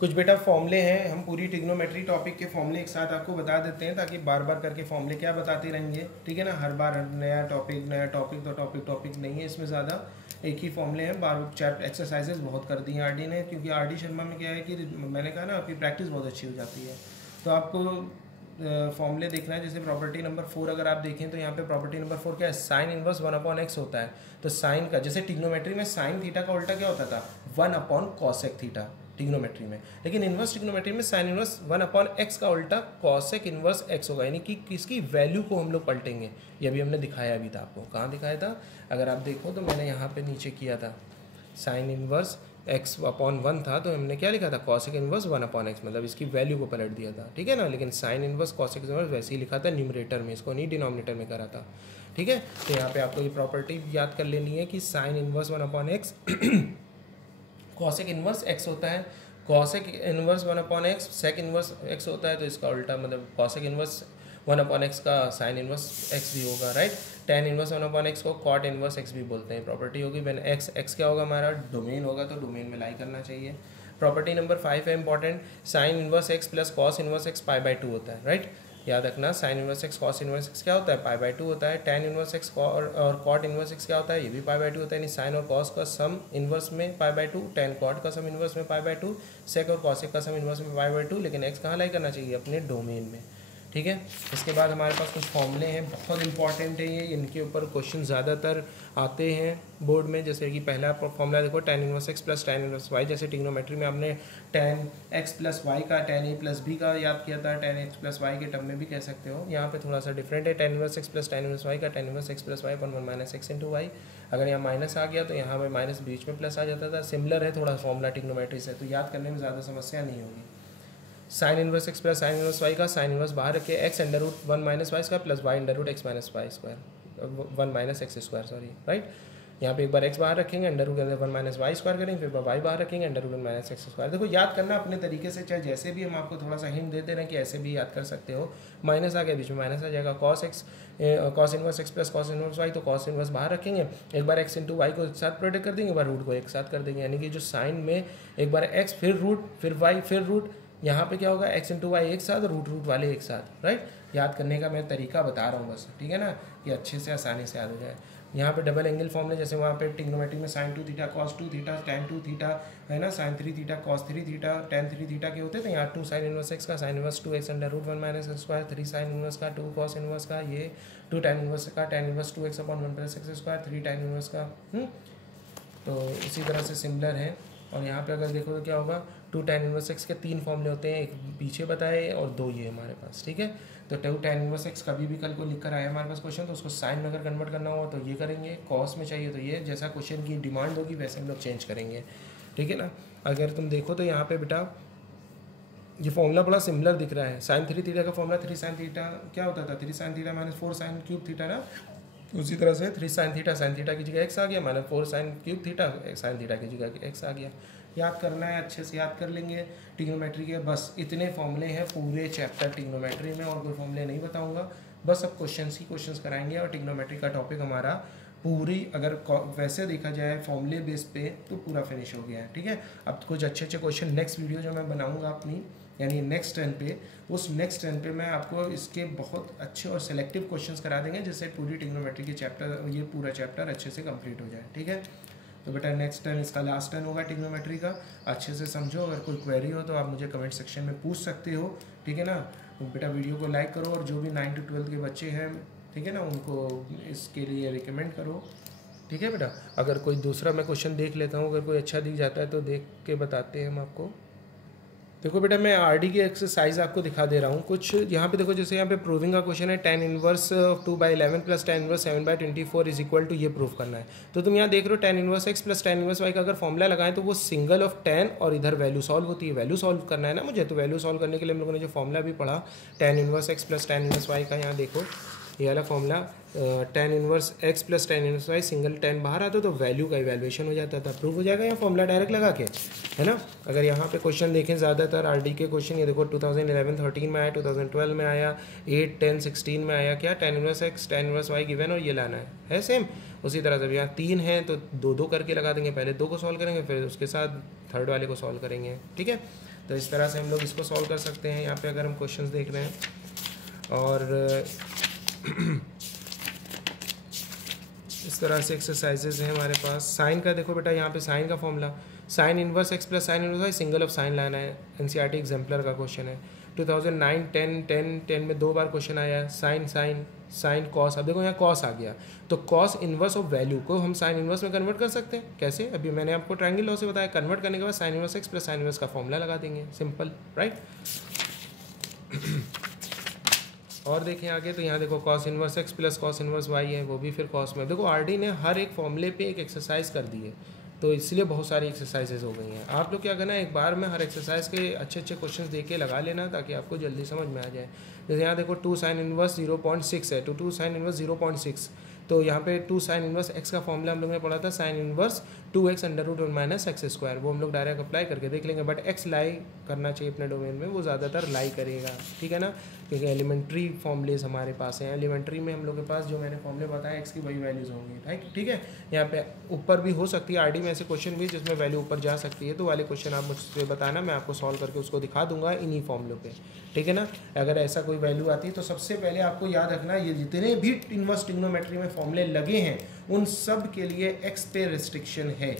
कुछ बेटा फॉर्मूले हैं। हम पूरी ट्रिग्नोमेट्री टॉपिक के फॉर्मूले एक साथ आपको बता देते हैं, ताकि बार बार करके फॉर्मूले क्या बताते रहेंगे, ठीक है ना। हर बार नया टॉपिक तो टॉपिक नहीं है इसमें, ज़्यादा एक ही फॉर्मूले हैं। बार चैप्टर एक्सरसाइजेज बहुत कर दी हैं आरडी ने, क्योंकि आरडी शर्मा में क्या है कि मैंने कहा ना आपकी प्रैक्टिस बहुत अच्छी हो जाती है। तो आपको फॉर्मूले देखना है, जैसे प्रॉपर्टी नंबर 4 अगर आप देखें तो यहाँ पे प्रॉपर्टी नंबर 4 क्या है, साइन इनवर्स 1/x होता है। तो साइन का, जैसे ट्रिग्नोमेट्री में साइन थीटा का उल्टा क्या होता था 1/cosec थीटा ट्रिग्नोमेट्री में, लेकिन इनवर्स ट्रिग्नोमेट्री में साइन इनवर्स 1/x का उल्टा कॉसेक इनवर्स x होगा, यानी कि किसकी वैल्यू को हम लोग पलटेंगे। ये अभी हमने दिखाया भी था आपको, कहाँ दिखाया था, अगर आप देखो तो मैंने यहाँ पे नीचे किया था, साइन इनवर्स x/1 था, तो हमने क्या लिखा था कॉसेक इनवर्स 1/x, मतलब इसकी वैल्यू को पलट दिया था, ठीक है ना। लेकिन साइन इनवर्स कॉसेक इनवर्स वैसे ही लिखा था न्यूमरेटर में, इसको नहीं डिनोमिनेटर में करा था, ठीक है। तो यहाँ पे आपको ये प्रॉपर्टी याद कर लेनी है कि sine inverse 1/x cosec inverse x होता है, cosec inverse 1/x sec inverse x होता है, तो इसका उल्टा मतलब कॉसेक इनवर्स 1/x का साइन इनवर्स x भी होगा, राइट। टेन इनवर्स 1/x को कॉट इनवर्स x भी बोलते हैं। प्रॉपर्टी होगी व्हेन x क्या होगा हमारा डोमेन होगा, तो डोमेन में लाई करना चाहिए। प्रॉपर्टी नंबर 5 है important, sign inverse x plus cos inverse x π/2 होता है, राइट। याद रखना sign inverse x cos inverse x क्या होता है π/2 होता है। टेन इनवर्स x और कॉट इनवर्स x क्या होता है, ये भी π/2 होता है, यानी साइन और कॉस का सम इनवर्स में π/2, टेन कॉट का सम इनवर्स में π/2, सेक और कॉसेक का सम इनवर्स में π/2, लेकिन x कहाँ लाई करना चाहिए अपने डोमेन में, ठीक है। इसके बाद हमारे पास कुछ फॉर्मूले हैं, बहुत इंपॉर्टेंट है ये, इनके ऊपर क्वेश्चन ज़्यादातर आते हैं बोर्ड में। जैसे कि पहला फॉर्मूला देखो tan inverse x plus tan inverse y, जैसे ट्रिग्नोमेट्री में हमने tan x प्लस वाई का tan a प्लस b का याद किया था, tan x प्लस वाई के टर्म में भी कह सकते हो। यहाँ पे थोड़ा सा डिफरेंट है, tan inverse x plus tan inverse y का tan inverse x plus y upon 1 minus x into y, अगर यहाँ माइनस आ गया तो यहाँ पे माइनस बीच में प्लस आ जाता था। सिमिलर है थोड़ा फॉर्मूला ट्रिग्नोमेट्री से, तो याद करने में ज़्यादा समस्या नहीं होगी। Sine inverse x plus sine inverse y का साइन इनवर्स बाहर रखे x √1 minus y square plus y √x minus y square 1 minus x square, sorry, right. यहाँ पे एक बार x बाहर रखेंगे, √1 माइनस वाई स्क्वायर करेंगे, फिर y बाहर रखेंगे, √1 माइनस एक्स स्क्वायर। देखो याद करना अपने तरीके से, चाहे जैसे भी हम आपको थोड़ा सा हिंट देते रहें कि ऐसे भी याद कर सकते हो। माइनस आ गया बीच में माइनस आ जाएगा, cos inverse x plus cos inverse y, तो कॉस इनवर्स बाहर रखेंगे, एक बार x इंटू वाई को एक साथ प्रोडक्ट कर देंगे, एक बार रूट को एक साथ कर देंगे, यानी कि जो साइन में एक बार x फिर रूट फिर y फिर रूट, यहाँ पे क्या होगा x इंटू वाई एक साथ, रूट वाले एक साथ, राइट। याद करने का मैं तरीका बता रहा हूँ बस, ठीक है ना, कि अच्छे से आसानी से याद हो जाए। यहाँ पे डबल एंगल फॉर्मूले, जैसे वहाँ पे ट्रिग्नोमेट्री में sine 2 theta cos 2 theta tan 2 theta है ना, sine 3 theta cos 3 theta tan 3 theta के होते थे। यहाँ 2 साइन इनवर्स x का sine inverse 2x √1 minus x square, 3 sine inverse का 2 कॉस इनवर्स का, ये 2 tan इनवर्स का tan inverse 2x/1 plus x square, 3 tan inverse का। तो इसी तरह से सिमिलर है। और यहाँ पे अगर देखो तो क्या होगा, 2 tan इनवर्स x के 3 फॉर्मूले होते हैं, एक पीछे बताए और 2 ये हमारे पास, ठीक है। तो 2 tan इनवर्स x कभी भी कल को लिख कर आए हमारे पास क्वेश्चन, तो उसको साइन में अगर कन्वर्ट करना हो तो ये करेंगे, कॉस में चाहिए तो ये, जैसा क्वेश्चन की डिमांड होगी वैसे हम लोग चेंज करेंगे, ठीक है ना। अगर तुम देखो तो यहाँ पे बेटा ये फॉर्मूला बड़ा सिमिलर दिख रहा है। साइन 3 थीटा का फॉर्मूला 3 साइन थीटा क्या होता था, 3 sine theta minus 4 sine cube theta ना, उसी तरह से 3 साइन थीटा की जगह x आ गया, minus 4 sine cube theta sine theta की जगह x आ गया। याद करना है, अच्छे से याद कर लेंगे ट्रिग्नोमेट्री के, बस इतने फॉर्मूले हैं पूरे चैप्टर ट्रिग्नोमेट्री में, और कोई फॉर्मूले नहीं बताऊंगा, बस अब क्वेश्चंस ही क्वेश्चंस कराएंगे। और ट्रिग्नोमेट्री का टॉपिक हमारा पूरी अगर वैसे देखा जाए फॉर्मूले बेस पे तो पूरा फिनिश हो गया है, ठीक है। अब कुछ अच्छे क्वेश्चन नेक्स्ट वीडियो जो मैं बनाऊंगा अपनी, यानी नेक्स्ट टर्न पे, उस नेक्स्ट टर्न पे मैं आपको इसके बहुत अच्छे और सेलेक्टिव क्वेश्चंस करा देंगे, जिससे पूरी ट्रिग्नोमेट्री के चैप्टर, ये पूरा चैप्टर अच्छे से कंप्लीट हो जाए, ठीक है। तो बेटा नेक्स्ट टर्न इसका लास्ट टर्न होगा ट्रिग्नोमेट्री का, अच्छे से समझो। अगर कोई क्वेरी हो तो आप मुझे कमेंट सेक्शन में पूछ सकते हो, ठीक है ना। तो बेटा वीडियो को लाइक करो, और जो भी 9 to 12 के बच्चे हैं, ठीक है ना, उनको इसके लिए रिकमेंड करो, ठीक है बेटा। अगर कोई दूसरा मैं क्वेश्चन देख लेता हूँ, अगर कोई अच्छा दिख जाता है तो देख के बताते हैं हम आपको। देखो बेटा मैं आरडी की एक्सरसाइज आपको दिखा दे रहा हूँ कुछ। यहाँ पे देखो जैसे यहाँ पे प्रूविंग का क्वेश्चन है, tan inverse 2/11 plus tan inverse 7/24 is equal to, ये प्रूव करना है। तो तुम यहाँ देख रहे हो tan inverse x plus tan inverse y का अगर फॉर्मूला लगाएं तो वो सिंगल ऑफ tan और इधर वैल्यू सॉल्व होती है। वैल्यू सॉल्व करना है ना मुझे, तो वैल्यू सॉल्व करने के लिए हम लोगों ने जो फॉर्मूला भी पढ़ा tan inverse x plus tan inverse y का, यहाँ देखो ये वाला formula tan inverse x plus tan inverse y, single tan बाहर आता तो वैल्यू का इवैल्यूएशन हो जाता था, प्रूव हो जाएगा यहाँ फॉर्मूला डायरेक्ट लगा के, है ना। अगर यहाँ पे क्वेश्चन देखें ज़्यादातर आरडी के क्वेश्चन, ये देखो 2011-13 में आया, 2012 में आया, 8, 10, 16 में आया, क्या tan inverse x tan inverse y given और ये लाना है सेम। उसी तरह से यहाँ 3 हैं तो 2 करके लगा देंगे, पहले 2 को सॉल्व करेंगे फिर उसके साथ थर्ड वाले को सॉल्व करेंगे, ठीक है। तो इस तरह से हम लोग इसको सॉल्व कर सकते हैं। यहाँ पे अगर हम क्वेश्चन देख रहे हैं और इस तरह से एक्सरसाइजेज हैं हमारे पास। साइन का देखो बेटा, यहाँ पे साइन का formula sine inverse x plus sine inverse y, single of sine लाना है। एनसीईआरटी एग्जाम्पलर का क्वेश्चन है। 2009, 10 में 2 बार क्वेश्चन आया है। साइन साइन साइन कॉस, अब देखो यहाँ कॉस आ गया तो कॉस इनवर्स ऑफ वैल्यू को हम साइन इनवर्स में कन्वर्ट कर सकते हैं। कैसे? अभी मैंने आपको ट्रायंगल लॉ से बताया। कन्वर्ट करने के बाद sign inverse x plus sine inverse का फॉर्मूला लगा देंगे, सिंपल, राइट। और देखें आगे तो यहाँ देखो cos inverse x plus cos inverse y है, वो भी फिर कॉस में। देखो आरडी ने हर एक फॉर्मूले पे एक एक्सरसाइज कर दी है, तो इसलिए बहुत सारी एक्सरसाइजेज हो गई हैं। आप लोग क्या करना है, एक बार में हर एक्सरसाइज के अच्छे अच्छे क्वेश्चंस दे के लगा लेना ताकि आपको जल्दी समझ में आ जाए। जैसे यहाँ देखो 2 साइन इनवर्स 0.6 है, तो 2 साइन इनवर्स 0.6, तो यहाँ पे 2 साइन इनवर्स x का फॉर्मूला हम लोग ने पढ़ा था sign inverse 2x √ minus x square, वो हम लोग डायरेक्ट अप्लाई करके देख लेंगे। बट x लाई करना चाहिए अपने डोमेन में, वो ज़्यादातर लाई करेगा, ठीक है ना, क्योंकि एलिमेंट्री फॉर्मूलेज हमारे पास हैं। एलिमेंट्री में हम लोग के पास जो मैंने फॉर्मूले बताया x की वही वैल्यूज़ होंगी, ठीक है। यहाँ पे ऊपर भी हो सकती है आरडी में ऐसे क्वेश्चन भी जिसमें वैल्यू ऊपर जा सकती है, तो वाले क्वेश्चन आप मुझसे बताना, मैं आपको सॉल्व करके उसको दिखा दूंगा इन्हीं फॉर्मूलों पे, ठीक है ना। अगर ऐसा कोई वैल्यू आती है तो सबसे पहले आपको याद रखना, ये जितने भी इनवर्स ट्रिग्नोमेट्री में फॉर्मूले लगे हैं उन सब के लिए x पे रिस्ट्रिक्शन है,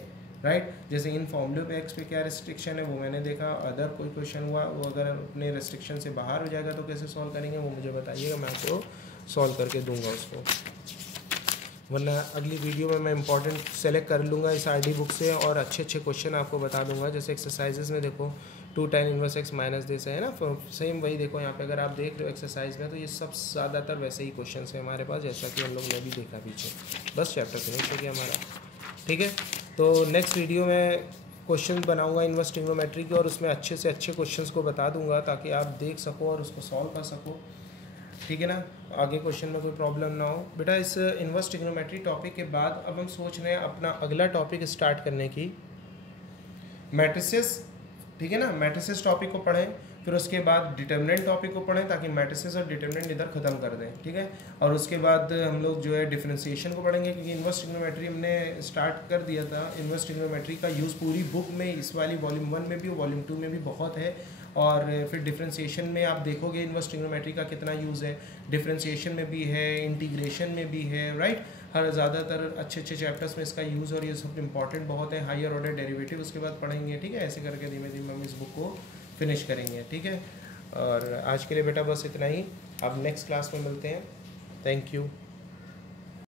राइट। जैसे इन फॉर्मूले पे x पे क्या रिस्ट्रिक्शन है वो मैंने देखा। अदर कोई क्वेश्चन हुआ वो अगर अपने रिस्ट्रिक्शन से बाहर हो जाएगा तो कैसे सॉल्व करेंगे वो मुझे बताइएगा, मैं आपको सॉल्व करके दूंगा उसको। वरना अगली वीडियो में मैं इंपॉर्टेंट सेलेक्ट कर लूँगा इस आरडी बुक से और अच्छे अच्छे क्वेश्चन आपको बता दूंगा। जैसे एक्सरसाइजेज में देखो 2 tan इनवर्स x माइनस दे से है ना, सेम वही देखो यहाँ पे अगर आप देख रहे हो एक्सरसाइज में, तो ये सब ज़्यादातर वैसे ही क्वेश्चन है हमारे पास, जैसा कि हम लोग ने भी देखा पीछे। बस चैप्टर फिनिश हो गया हमारा, ठीक है। तो नेक्स्ट वीडियो में क्वेश्चन बनाऊंगा इनवर्स ट्रिग्नोमेट्री की और उसमें अच्छे से अच्छे क्वेश्चंस को बता दूंगा ताकि आप देख सको और उसको सॉल्व कर सको, ठीक है ना, आगे क्वेश्चन में कोई प्रॉब्लम ना हो। बेटा इस इनवर्स ट्रिग्नोमेट्री टॉपिक के बाद अब हम सोच रहे हैं अपना अगला टॉपिक स्टार्ट करने की, मैट्रिसेस, ठीक है ना। मैट्रिसेस टॉपिक को पढ़ें, फिर उसके बाद डिटर्मिनेंट टॉपिक को पढ़ें ताकि मैट्रिसेस और डिटर्मिनेंट इधर ख़त्म कर दें, ठीक है। और उसके बाद हम लोग जो है डिफरेंशिएशन को पढ़ेंगे, क्योंकि इनवर्स ट्रिग्नोमेट्री हमने स्टार्ट कर दिया था। इनवर्स ट्रिग्नोमेट्री का यूज़ पूरी बुक में, इस वाली वॉल्यूम 1 में भी वॉल्यूम 2 में भी बहुत है। और फिर डिफरेंशिएशन में आप देखोगे इनवर्स ट्रिग्नोमेट्री का कितना यूज़ है, डिफरेंशिएशन में भी है, इंटीग्रेशन में भी है, राइट। हर ज़्यादातर अच्छे अच्छे चैप्टर्स में इसका यूज़ और ये सब इंपॉर्टेंट बहुत है। हायर ऑर्डर डेरिवेटिव उसके बाद पढ़ेंगे, ठीक है। ऐसे करके धीमे धीमे हम इस बुक को फिनिश करेंगे, ठीक है। और आज के लिए बेटा बस इतना ही, अब नेक्स्ट क्लास में मिलते हैं। Thank you.